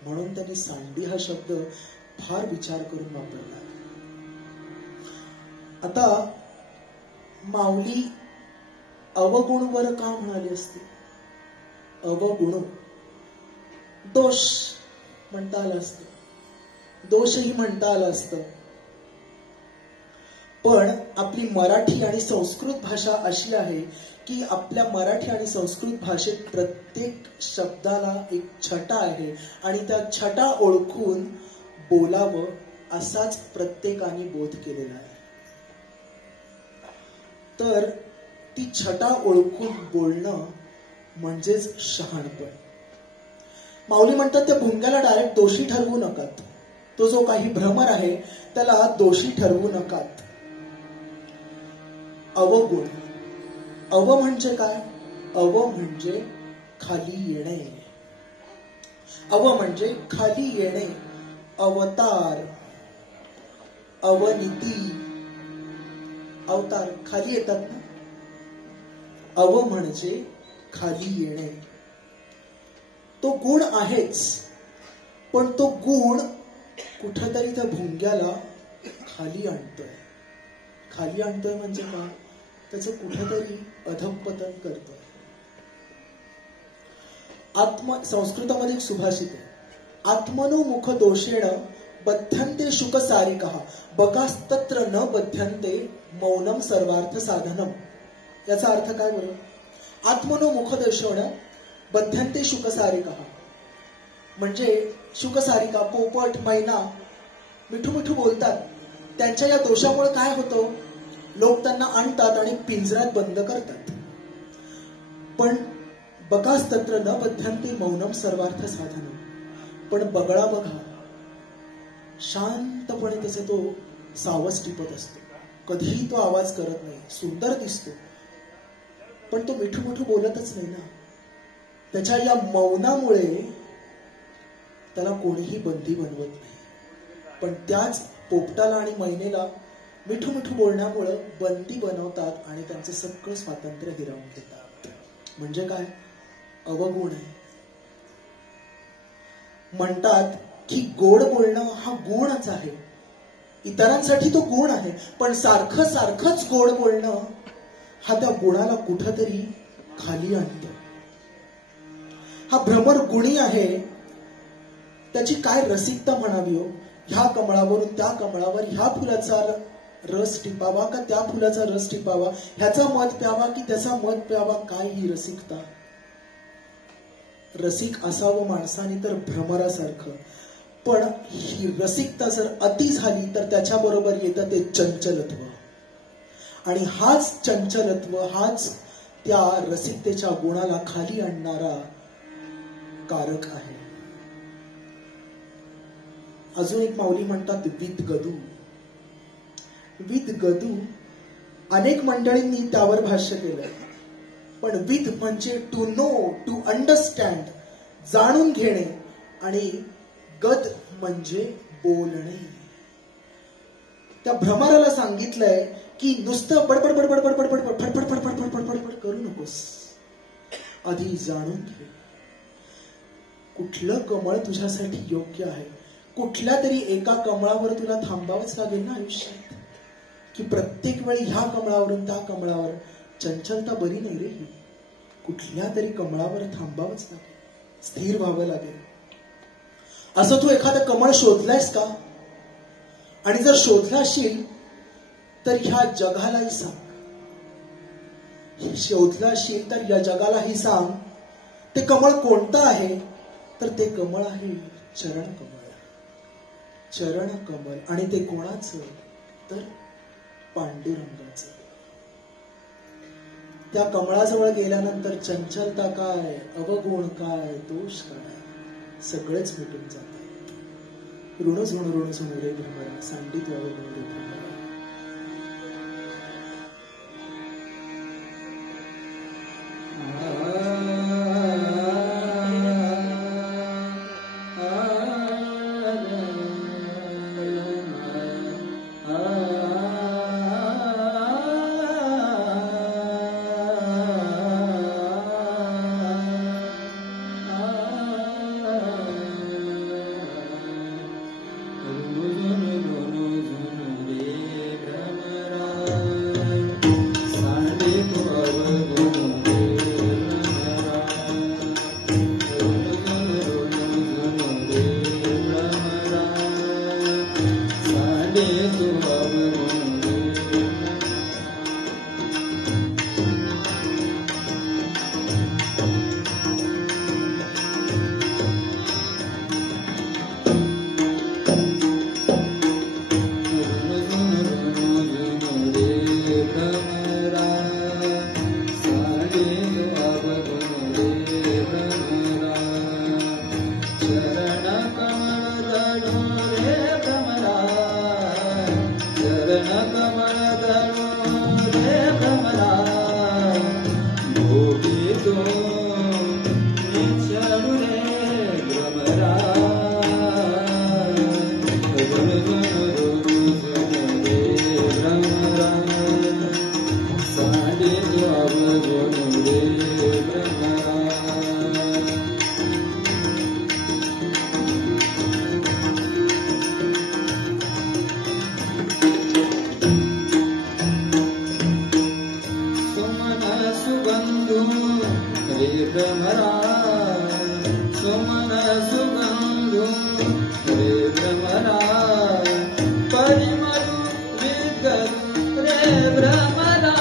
म्हणून त्यांनी सांडी हा शब्द फार विचार करून वापरला. आता माऊली अवगुणवर का म्हणाली असते? अवगुण दोष म्हणता आलं असतं, दोषही म्हणता आलं असतं. पण आपली मराठी आणि संस्कृत भाषा अशी आहे की आपल्या मराठी आणि संस्कृत भाषेत प्रत्येक शब्दाला एक छटा आहे आणि त्या छटा ओळखून बोलावं असाच प्रत्येकाने बोध केलेला आहे. तर ती छटा ओळखून बोलणं म्हणजेच शहाणपण. माऊली म्हणतात त्या भुंग्याला डायरेक्ट दोषी ठरवू नकात. तो जो काही भ्रमर आहे त्याला दोषी ठरवू नकात. अवगुण, अव म्हणजे काय? अव म्हणजे खाली येणे. अव म्हणजे खाली येणे. अवतार, अवनीती, अवतार खाली येतात ना. अव म्हणजे खाली येणे. तो गुण आहेच, पण तो गुण कुठेतरी त्या भुंग्याला खाली आणतोय. खाली आणतोय म्हणजे काय? त्याचं कुठेतरी अधःपतन करतोय. संस्कृतामध्ये एक सुभाषित आहे, आत्मनो मुख दोषेण बध्यन्ते शुक सारिकः बकास्तत्र न बध्यन्ते मौनम सर्वार्थ साधनम. याचा अर्थ काय बरं? आत्मनो मुख दोषेण बध्यन्ते शुक सारिकः म्हणजे शुकसारिका, पोपट, मैना मिठू मिठू बोलतात. त्यांच्या या दोषामुळे काय होतं? लोक त्यांना आणतात आणि पिंजऱ्यात बंद करतात. पण बकास्तत्र न बध्यन्ते मौनम सर्वार्थ साधनम. पण बगळा बघा, शांतपणे त्याचे तो सावज टिपत असतो, कधीही तो आवाज करत नाही, सुंदर दिसतो, पण तो मिठू मिठू बोलतच नाही ना. त्याच्या या मौनामुळे त्याला कोणीही बंदी बनवत नाही. पण त्याच पोपटाला आणि मैनेला मिठू मिठू बोलण्यामुळे बंदी बनवतात आणि त्यांचं सगळं स्वातंत्र्य हिरावून घेतात. म्हणजे काय? अवगुण आहे. म्हणतात की गोड बोलणं हा गुणच आहे. इतरांसाठी तो गुण आहे, पण सारखं सारखंच गोड बोलणं हा त्या गुणाला कुठंतरी खाली आणतो. हा भ्रमर गुणी आहे. त्याची काय रसिकता म्हणावी हो? ह्या कमळावरून त्या कमळावर ह्या फुलाचा रस टिपावा का त्या फुलाचा रस टिपावा, ह्याचा मध प्यावा की त्याचा मध प्यावा, काय ही रसिकता? रसिक असावं माणसाने तर भ्रमरासारखं. पण ही रसिकता जर अति झाली तर त्याच्याबरोबर येतं ते चंचलत्व. आणि हाच चंचलत्व, हाच त्या रसिकतेच्या गुणाला खाली आणणारा कारक आहे. अजून एक माऊली म्हणतात विद गदू. विद गदू अनेक मंडळींनी त्यावर भाष्य केलं. पण विद म्हणजे टू नो, टू अंडरस्टँड, जाणून घेणे, आणि गद म्हणजे बोलणे. त्या भ्रमराला सांगितलंय की नुसतं बडबड बडबड बडबड बडबड फडफड फडफड फडफड फडफड करू नकोस, आधी जाणून घे कुठलं कमळ तुझ्यासाठी योग्य आहे. कुठल्या तरी एका कमळावर तुला थांबावंच लागेल ना आयुष्यात, की प्रत्येक वेळी ह्या कमळावरून त्या कमळावर. चंचलता बरी नाही रे ही. कुठल्या तरी कमळावर थांबावंच लागेल, स्थिर व्हावं लागेल. असं तू एखादं कमळ शोधलंयस का? आणि जर शोधला असशील तर ह्या जगालाही सांग. शोधलं असशील तर या जगालाही सांग ते कमळ कोणतं आहे. तर ते कमळ आहे चरण कमळ. चरण कमल. आणि ते कोणाचं? तर पांडुरंगाचं. त्या कमळाजवळ गेल्यानंतर चंचलता काय, अवगुण काय, दोष काय, सगळेच मिटून जातात. ऋण झुण रे भ्रमरा, सांडित व्हावे रे भ्रमरा. सुमन सुगंधु रे भ्रमरा परिमलु विद्गलु रे भ्रमरा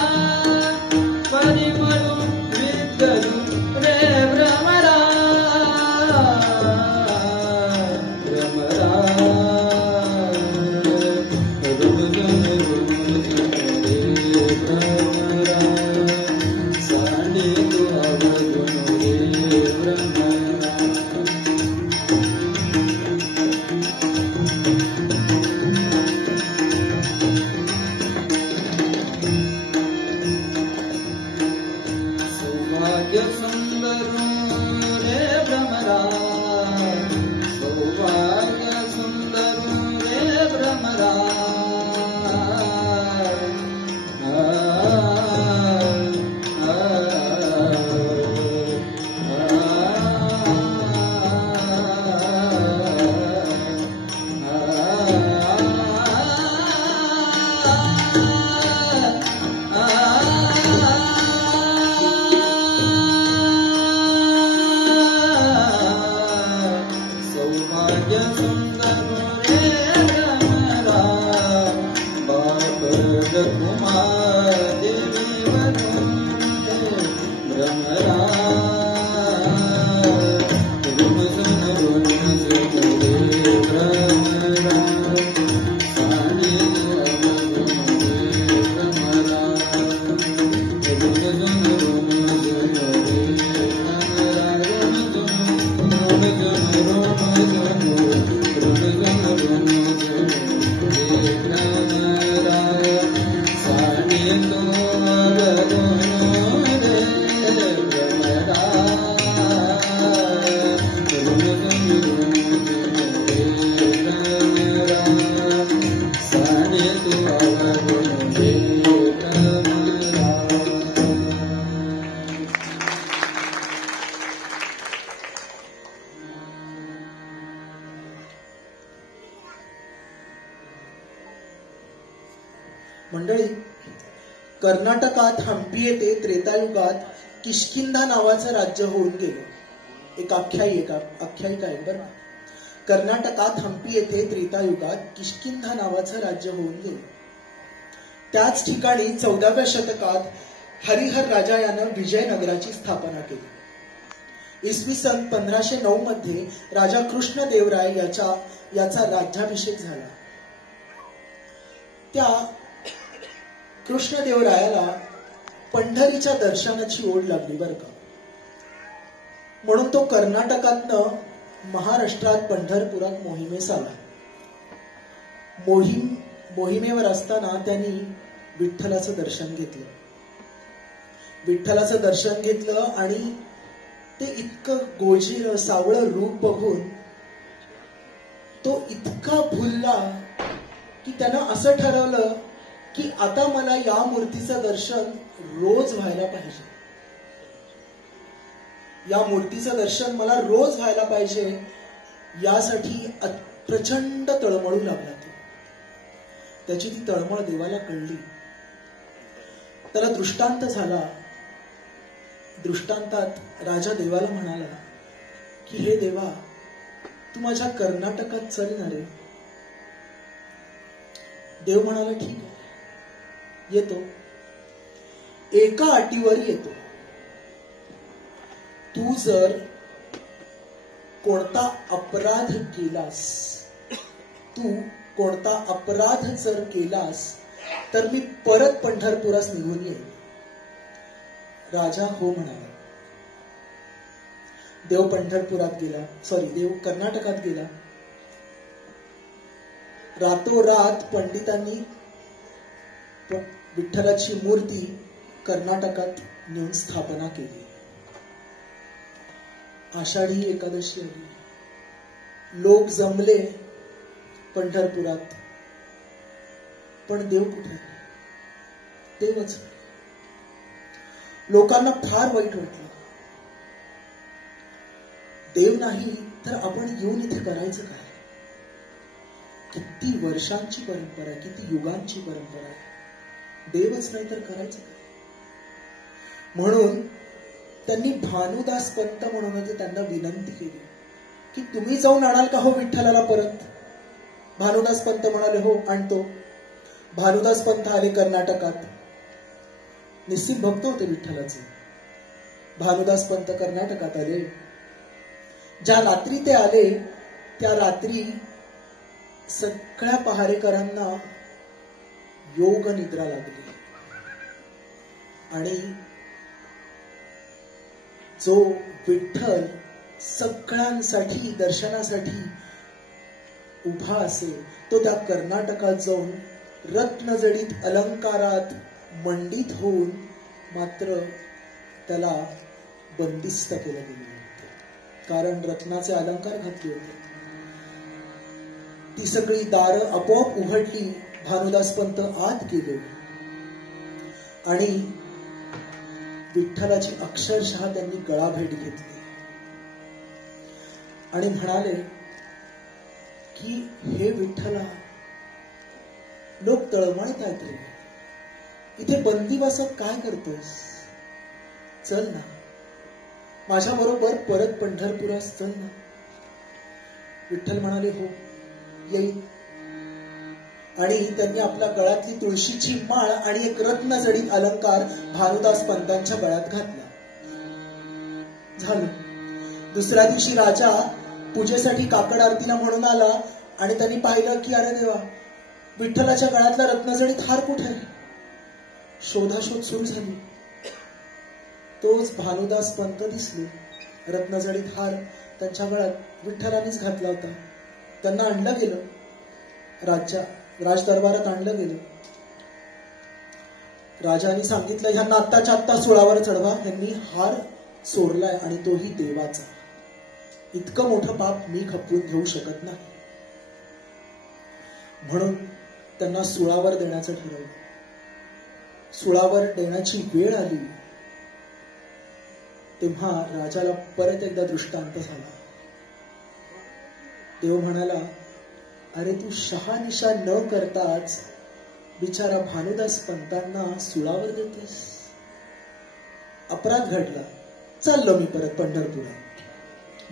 परिमलु विद्गलु रे भ्रमरा भ्रमरा रुमझुम रे भ्रमरा साडी तू अवगुण रे भ्रमरा सौभाग्य सुंदर रे भ्रमरा सौभाग्य सुंदर रे भ्रमरा सौभाग्य सुंदर रे भ्रमरा बाप कुमार देवी वरुण भ्रमरा रुमझुम रे भ्रमरा साडी अवगुण रे भ्रमरा रुमझुम रे भ्रमरा मंडळी, कर्नाटकात हंपी येथे त्रेतायुगात किष्किंधा नावाचं राज्य होऊन गेलं. एक आख्यायिका आहे बरं. कर्नाटकात हंपी येथे त्रेतायुगात किष्किंधा नावाचं राज्य होऊन गेलं. त्याच ठिकाणी 14व्या शतकात हरिहर राजा यानं विजयनगराची स्थापना केली. इसवी सन 1509 मध्ये राजा कृष्णदेवराय याचा राज्याभिषेक झाला. त्या कृष्णदेवरायाला पंढरीच्या दर्शनाची ओढ लागली बरं का. म्हणून तो कर्नाटकातनं महाराष्ट्रात पंढरपुरात मोहिमेस आला. मोहिमेवर असताना त्यांनी विठ्ठलाचं दर्शन घेतलं. विठ्ठलाचं दर्शन घेतलं आणि ते इतकं गोजीर सावळं रूप बघून तो इतका भुलला की त्यानं असं ठरवलं की आता मला या मूर्तीचं दर्शन रोज व्हायला पाहिजे. या मूर्तीचं दर्शन मला रोज व्हायला पाहिजे यासाठी प्रचंड तळमळू लागला. त्याची ती तळमळ देवाला कळली. त्याला दृष्टांत झाला. दृष्टांतात राजा देवाला म्हणाला की हे देवा, तू माझ्या कर्नाटकात चल ना रे. देव म्हणाला ठीक आहे, येतो. एका अटीवर येतो. तू जर कोणता अपराध केलास, तू कोणता अपराध जर केलास तर मी परत पंढरपुरास निघून येईल. राजा हो म्हणाला. देव पंढरपुरात गेला, देव कर्नाटकात गेला. रातोरात पंडितांनी विठ्ठलाची मूर्ती कर्नाटकात नेऊन स्थापना केली. आषाढी एकादशी आली. लोक जमले पंढरपुरात. पण देव कुठे? देवच. लोकांना फार वाईट वाटलं. देव नाही तर आपण येऊन इथे करायचं काय? किती वर्षांची परंपरा, किती युगांची परंपरा आहे. देवच नाही तर करायचं काय? म्हणून त्यांनी भानुदास पंत म्हणून त्यांना विनंती केली की तुम्ही जाऊन आणाल का हो विठ्ठलाला परत? भानुदास पंत म्हणाले हो आणतो. भानुदास पंत आले कर्नाटकात. निश्चित भक्त होते विठ्ठलाचे. भानुदास पंत कर्नाटकात आले. ज्या रात्री ते आले त्या रात्री सगळ्या पहारेकरांना योग निद्रा लागली आणि जो विठ्ठल सगळ्यांसाठी दर्शनासाठी उभा असेल तो त्या कर्नाटकात जाऊन रत्नजडित अलंकारात मंडित होऊन मात्र त्याला बंदिस्त केलं गेलं होतं. कारण रत्नाचे अलंकार घातले होते. ती सगळी दारं आपोआप उघडली. भानुदास पंत आत गेले आणि विठ्ठलाची अक्षरशः त्यांनी गळाभेट घेतली आणि म्हणाले की हे विठ्ठला, लोक तळमळत आहेत रे, इथे बंदिवासात काय करतोस? चल ना माझ्या बरोबर परत पंढरपुरास चल ना. विठ्ठल म्हणाले हो येईल. आणि त्यांनी आपल्या गळ्यातली तुळशीची माळ आणि एक रत्नजडित अलंकार भानुदास पंतांच्या गळ्यात घातला. झालं. दुसऱ्या दिवशी राजा पूजेसाठी काकड आरतीला म्हणून आला आणि त्यांनी पाहिलं की अरे देवा, विठ्ठलाच्या गळ्यातला रत्नजडित हार कुठे आहे? शोधाशोध सुरू झाली. तोच भानुदास पंत दिसले. रत्नजडित हार त्यांच्या गळ्यात विठ्ठलानेच घातला होता. त्यांना आणलं गेलं. राजदरबारात आणलं गेलं. राजाने सांगितलं ह्यांना आत्ताच्या आत्ता सुळावर चढवा. ह्यांनी हार चोरलाय आणि तोही देवाचा. इतकं मोठं पाप मी खपवून घेऊ शकत नाही. म्हणून त्यांना सुळावर देण्याचं ठरवलं. सुळावर देण्याची वेळ आली तेव्हा राजाला परत एकदा दृष्टांत झाला. देव म्हणाला, अरे तू शहानिशा न करताच बिचारा भानुदास पंतांना सुळावर देतोस. अपराध घडला. चाललो मी परत पंढरपुरात.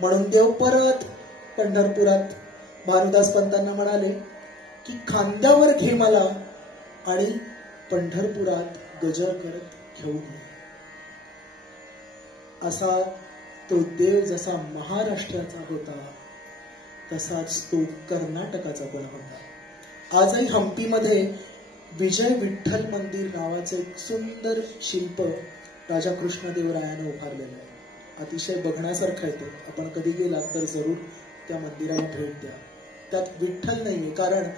म्हणून देव परत पंढरपुरात भानुदास पंतांना म्हणाले की खांद्यावर घे मला आणि पंढरपुरात गजर करत घेऊन ये. असा तो देव जसा महाराष्ट्राचा होता तसाच तो कर्नाटकाचा पण होता. आजही हम्पीमध्ये विजय विठ्ठल मंदिर नावाचं एक सुंदर शिल्प राजा कृष्णदेवरायाने उभारलेलं आहे. अतिशय बघण्यासारखं आहे ते. आपण कधी गेलात तर जरूर त्या मंदिराला भेट द्या. त्यात विठ्ठल नाहीये कारण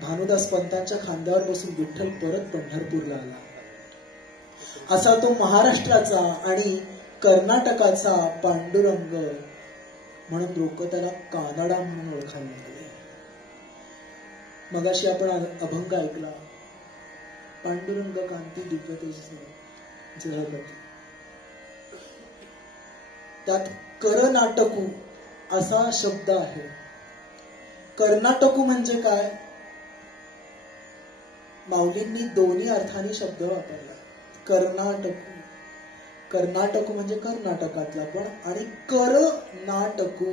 भानुदास पंतांच्या खांद्यावर बसून विठ्ठल परत पंढरपूरला आला. असा तो महाराष्ट्राचा आणि कर्नाटकाचा पांडुरंग म्हणून लोक त्याला कानडा म्हणून ओळखायला लागले. मगाशी आपण अभंग ऐकला, पांडुरंग कांती दिव्यतेज जळगती. त्यात करनाटकू असा शब्द आहे. कर्नाटकू म्हणजे काय? माऊलींनी दोन्ही अर्थाने शब्द वापरला. कर्नाटकू, कर्नाटकू म्हणजे कर्नाटकातला पण, आणि करनाटकू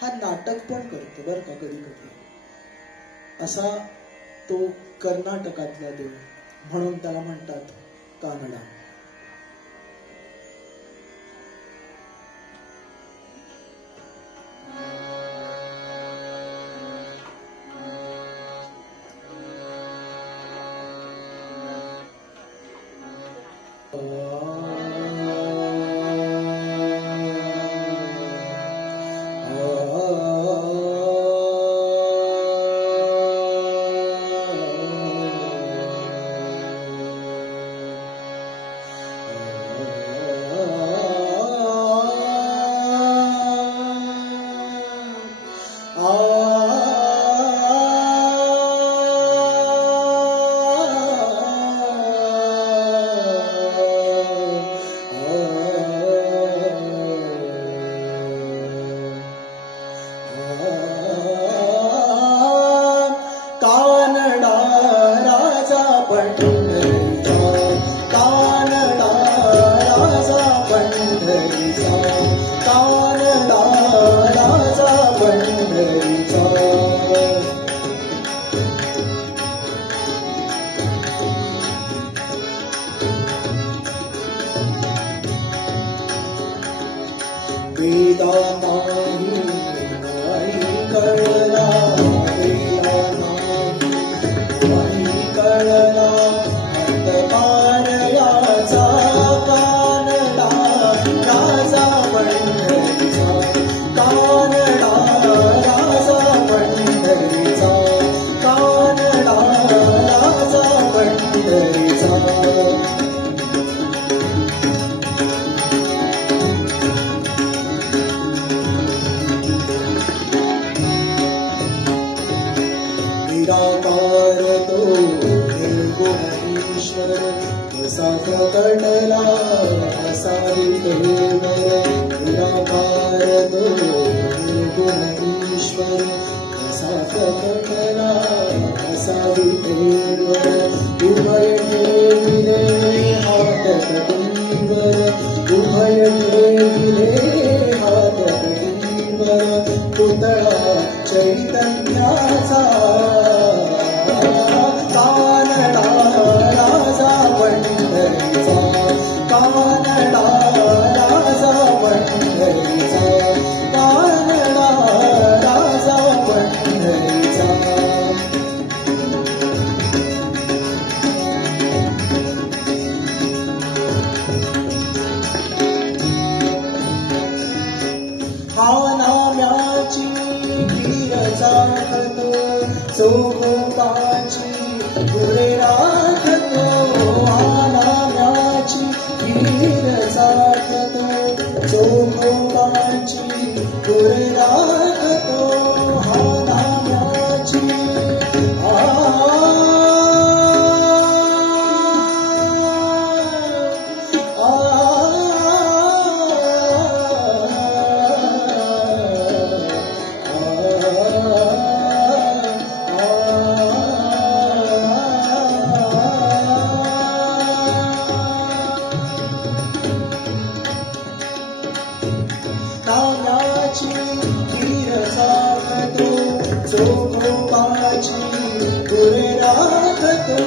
हा नाटक पण करतो बरं का कधी कधी. असा तो कर्नाटकातला देव म्हणून त्याला म्हणतात कानडा. कानडा वेदा नाही नाही कळला वेदा नाही कळला अंतकारयाचा कानडा राजा पंढरीचा कानडा राजा पंढरीचा कानडा राजा पंढरीचा निराकार तो निर्गुण ईश्वर असा प्रकटला असा विठ्ठलवर निराकार तो निर्गुण ईश्वर असा प्रकटला असा विठ्ठलवर उभय ठेविले हात कटीवर उभय ठेविले हात कटीवर पुतळा चैतन्याचा कानडा राजा पंढरीचा कानडा राजा पंढरीचा कानडा राजा पंढरीचा हा नाम्याची वीर चालतो चोखोबाची पुरे राखतो हा नाम्याची वीर चालतो चोखोबाची पुरे राखतो हा नाम्याची नाम्याची वीर साधतो चोखोबाची पुरे राखतो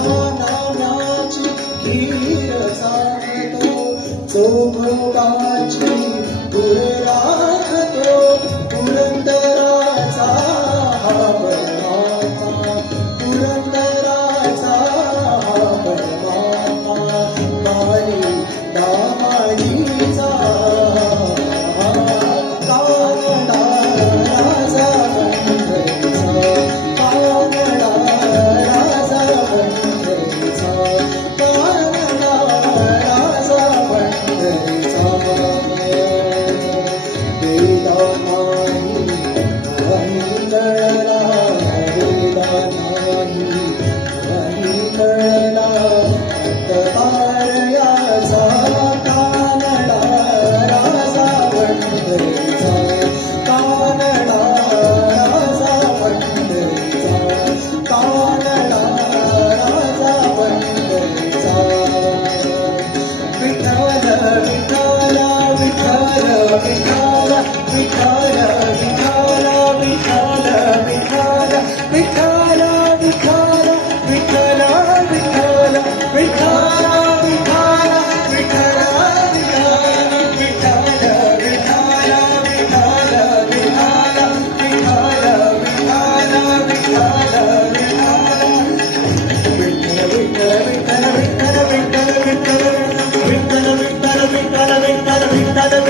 हा नाम्याची वीर साधतो चोखोबाची पुरे राखतो पुरंदराचा हा परमात्मा पुरंदराचा हा परमात्मा मारी दामाजीचा कानडा राजा पंढरीचा कानडा राजा पंढरीचा कानडा राजा पंढरीचा वेदा नाही नाही कळला वेदा नाही नाही कळला अंतकारयाचा कानडा राजा पंढरीचा कानडा राजा पंढरीचा कानडा राजा पंढरीचा विठ्ठल विठ्ठल विठ्ठल विठ्ठल विठ्ठल विठ्ठल विठ्ठल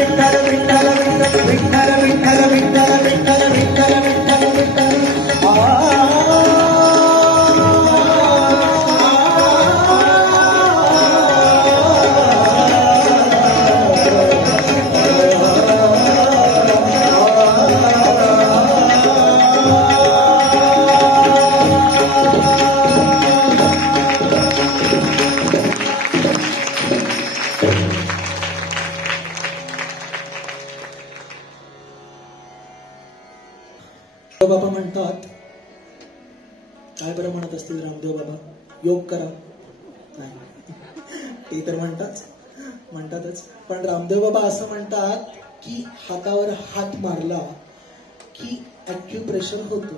विठ्ठल विठ्ठल विठ्ठल विठ्ठल विठ्ठल विठ्ठल विठ्ठल बाबा म्हणतात, काय बरं म्हणत असतील रामदेव बाबा, योग करा. नाही ते तर म्हणतातच, पण रामदेव बाबा असं म्हणतात की हातावर हात मारला की ॲक्युप्रेशर होतं.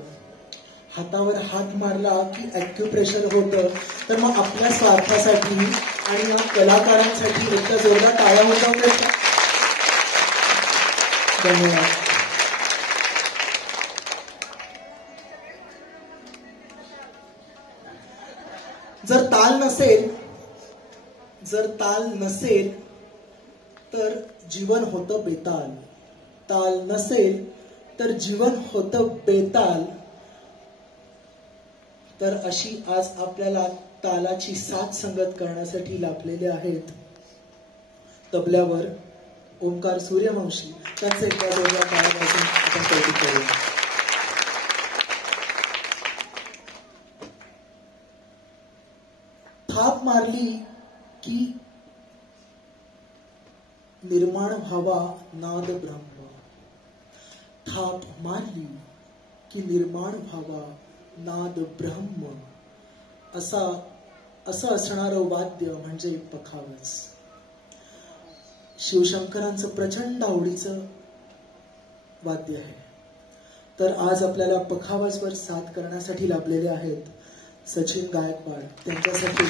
हातावर हात मारला की ॲक्युप्रेशर होतं. तर मग आपल्या स्वार्थासाठी आणि या कलाकारांसाठी एकदा जोरदार टाळ्या होतात. धन्यवाद. जर ताल नसेल तर जीवन होतं बेताल. ताल नसेल तर जीवन होतं बेताल. तर अशी आज आपल्याला तालाची साथ संगत करण्यासाठी लाभलेले आहेत तबल्यावर ओंकार सूर्यवंशी. त्यांचे एका जोरदार टाळ्यांपासून आपण कौतुक करूया. थाप मारली की निर्माण व्हावा नाद ब्रह्म. थाप मारली की निर्माण व्हावा नाद ब्रह्म. असं असणारं वाद्य म्हणजे पखावज. शिवशंकरांचं प्रचंड आवडीचं वाद्य आहे. तर आज आपल्याला पखावजवर साथ करण्यासाठी लाभलेले आहेत सचिन गायकवाड. त्यांच्यासाठी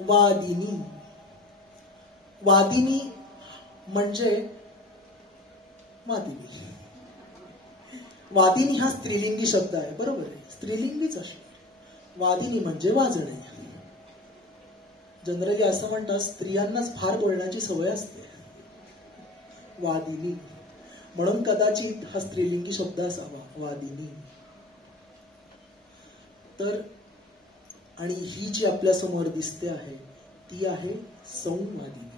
वादिनी. वादिनी म्हणजे वादिनी. वादिनी हा स्त्रीलिंगी शब्द आहे, बरोबर आहे, स्त्रीलिंगीच असतो. वादिनी म्हणजे वाजणे. जनरली असं म्हणतात स्त्रियांनाच फार बोलण्याची सवय असते. वादिनी म्हणून कदाचित हा स्त्रीलिंगी शब्द असावा, वादिनी. तर आणि ही जी आपल्या समोर दिसते आहे ती आहे संवादिनी.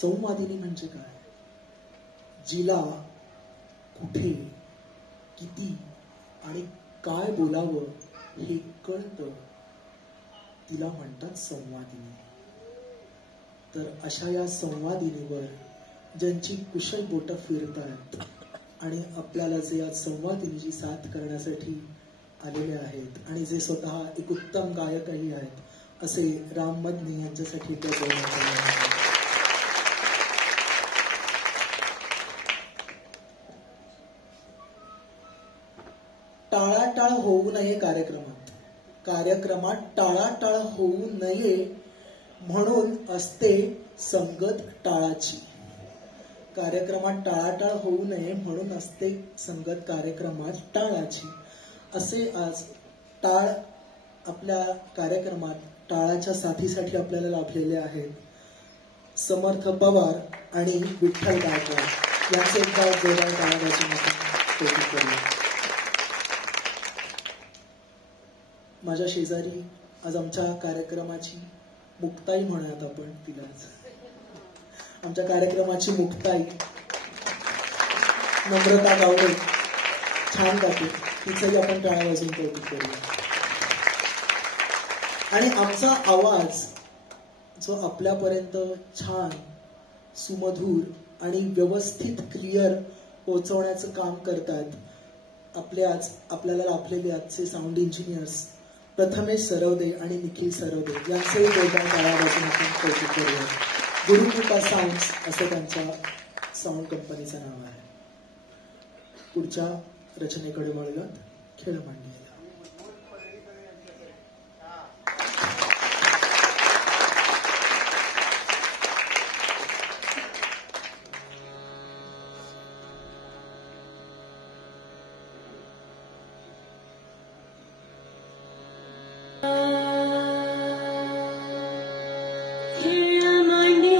संवादिनी म्हणजे काय? जिला कुठे किती आणि काय बोलावं हे कळतं तिला म्हणतात संवादिनी. तर अशा या संवादिनीवर ज्यांची कुशल बोटं फिरतात आणि आपल्याला जे आज संवादिनीची साथ करण्यासाठी आलेले आहेत आणि जे स्वतः एक उत्तम गायकही आहेत असे राम मदनी यांच्यासाठी टाळाटाळ होऊ नये. कार्यक्रमात टाळाटाळ होऊ नये म्हणून असते संगत टाळाची. कार्यक्रमात टाळाटाळ होऊ नये म्हणून असते संगत कार्यक्रमात टाळाची. असे आज टाळ आपल्या कार्यक्रमात टाळाच्या साथीसाठी आपल्याला लाभलेले आहेत समर्थ पवार आणि विठ्ठल गायकवाड यांचे एकदा जोरदार टाळ्यांची कौतुक करूया. माझ्या शेजारी आज आमच्या कार्यक्रमाची मुक्ताई म्हणूयात आपण तिलाच. आमच्या कार्यक्रमाची मुक्ताई नम्रता गावडे छान गाते, तिचंही आपण टाळ्या वाजवून कौतुक करूया. आणि आमचा आवाज जो आपल्यापर्यंत छान सुमधूर आणि व्यवस्थित क्लिअर पोहोचवण्याचं काम करतात आपल्याला लाभलेले आजचे साऊंड इंजिनियर्स प्रथमेश सरवदे आणि निखिल सरवदे यांचंही जोरदार टाळ्या वाजवून आपण कौतुक करूया. गुरुकृपा साऊंड्स असं त्यांच्या साऊंड कंपनीचं नाव आहे. पुढच्या रचनेकडे वळलात खेळ मांडणी. खेळ मांडीला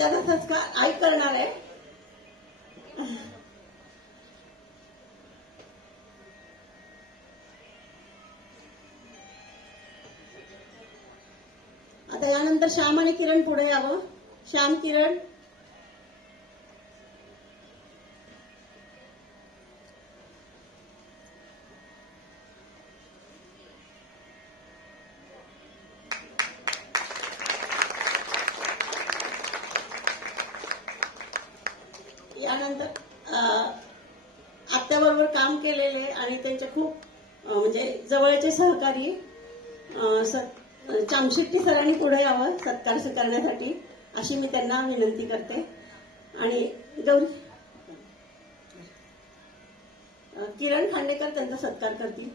आत्याचा संस्कार आई करणार आहे. आता यानंतर श्याम आणि किरण पुढे यावं. श्याम, किरण. यानंतर आत्याबरोबर काम केलेले आणि त्यांचे खूप म्हणजे जवळचे सहकारी चामशेट्टी सरांनी पुढे यावं सत्कार स्वीकारण्यासाठी अशी मी त्यांना विनंती करते. आणि गौरी, किरण खांडेकर त्यांचा सत्कार करतील.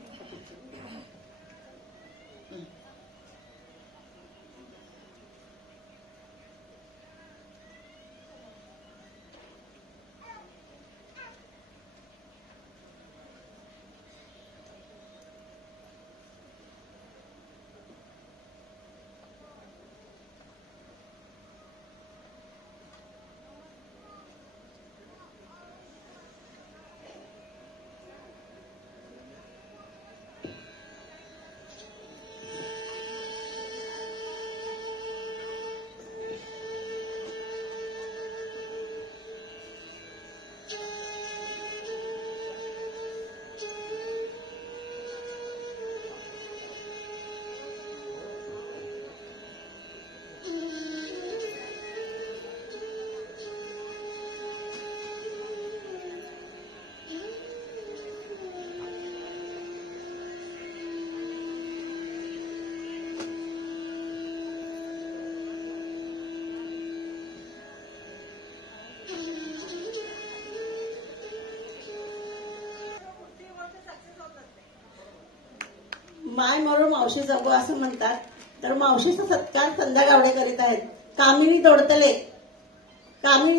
माय मरो मावशी जगो असं म्हणतात. तर मावशीचा सत्कार संध्या गावडे करीत आहेत. कामिनी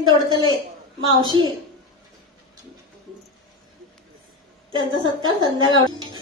दोडतले मावशी, त्यांचा सत्कार संध्या गावडे.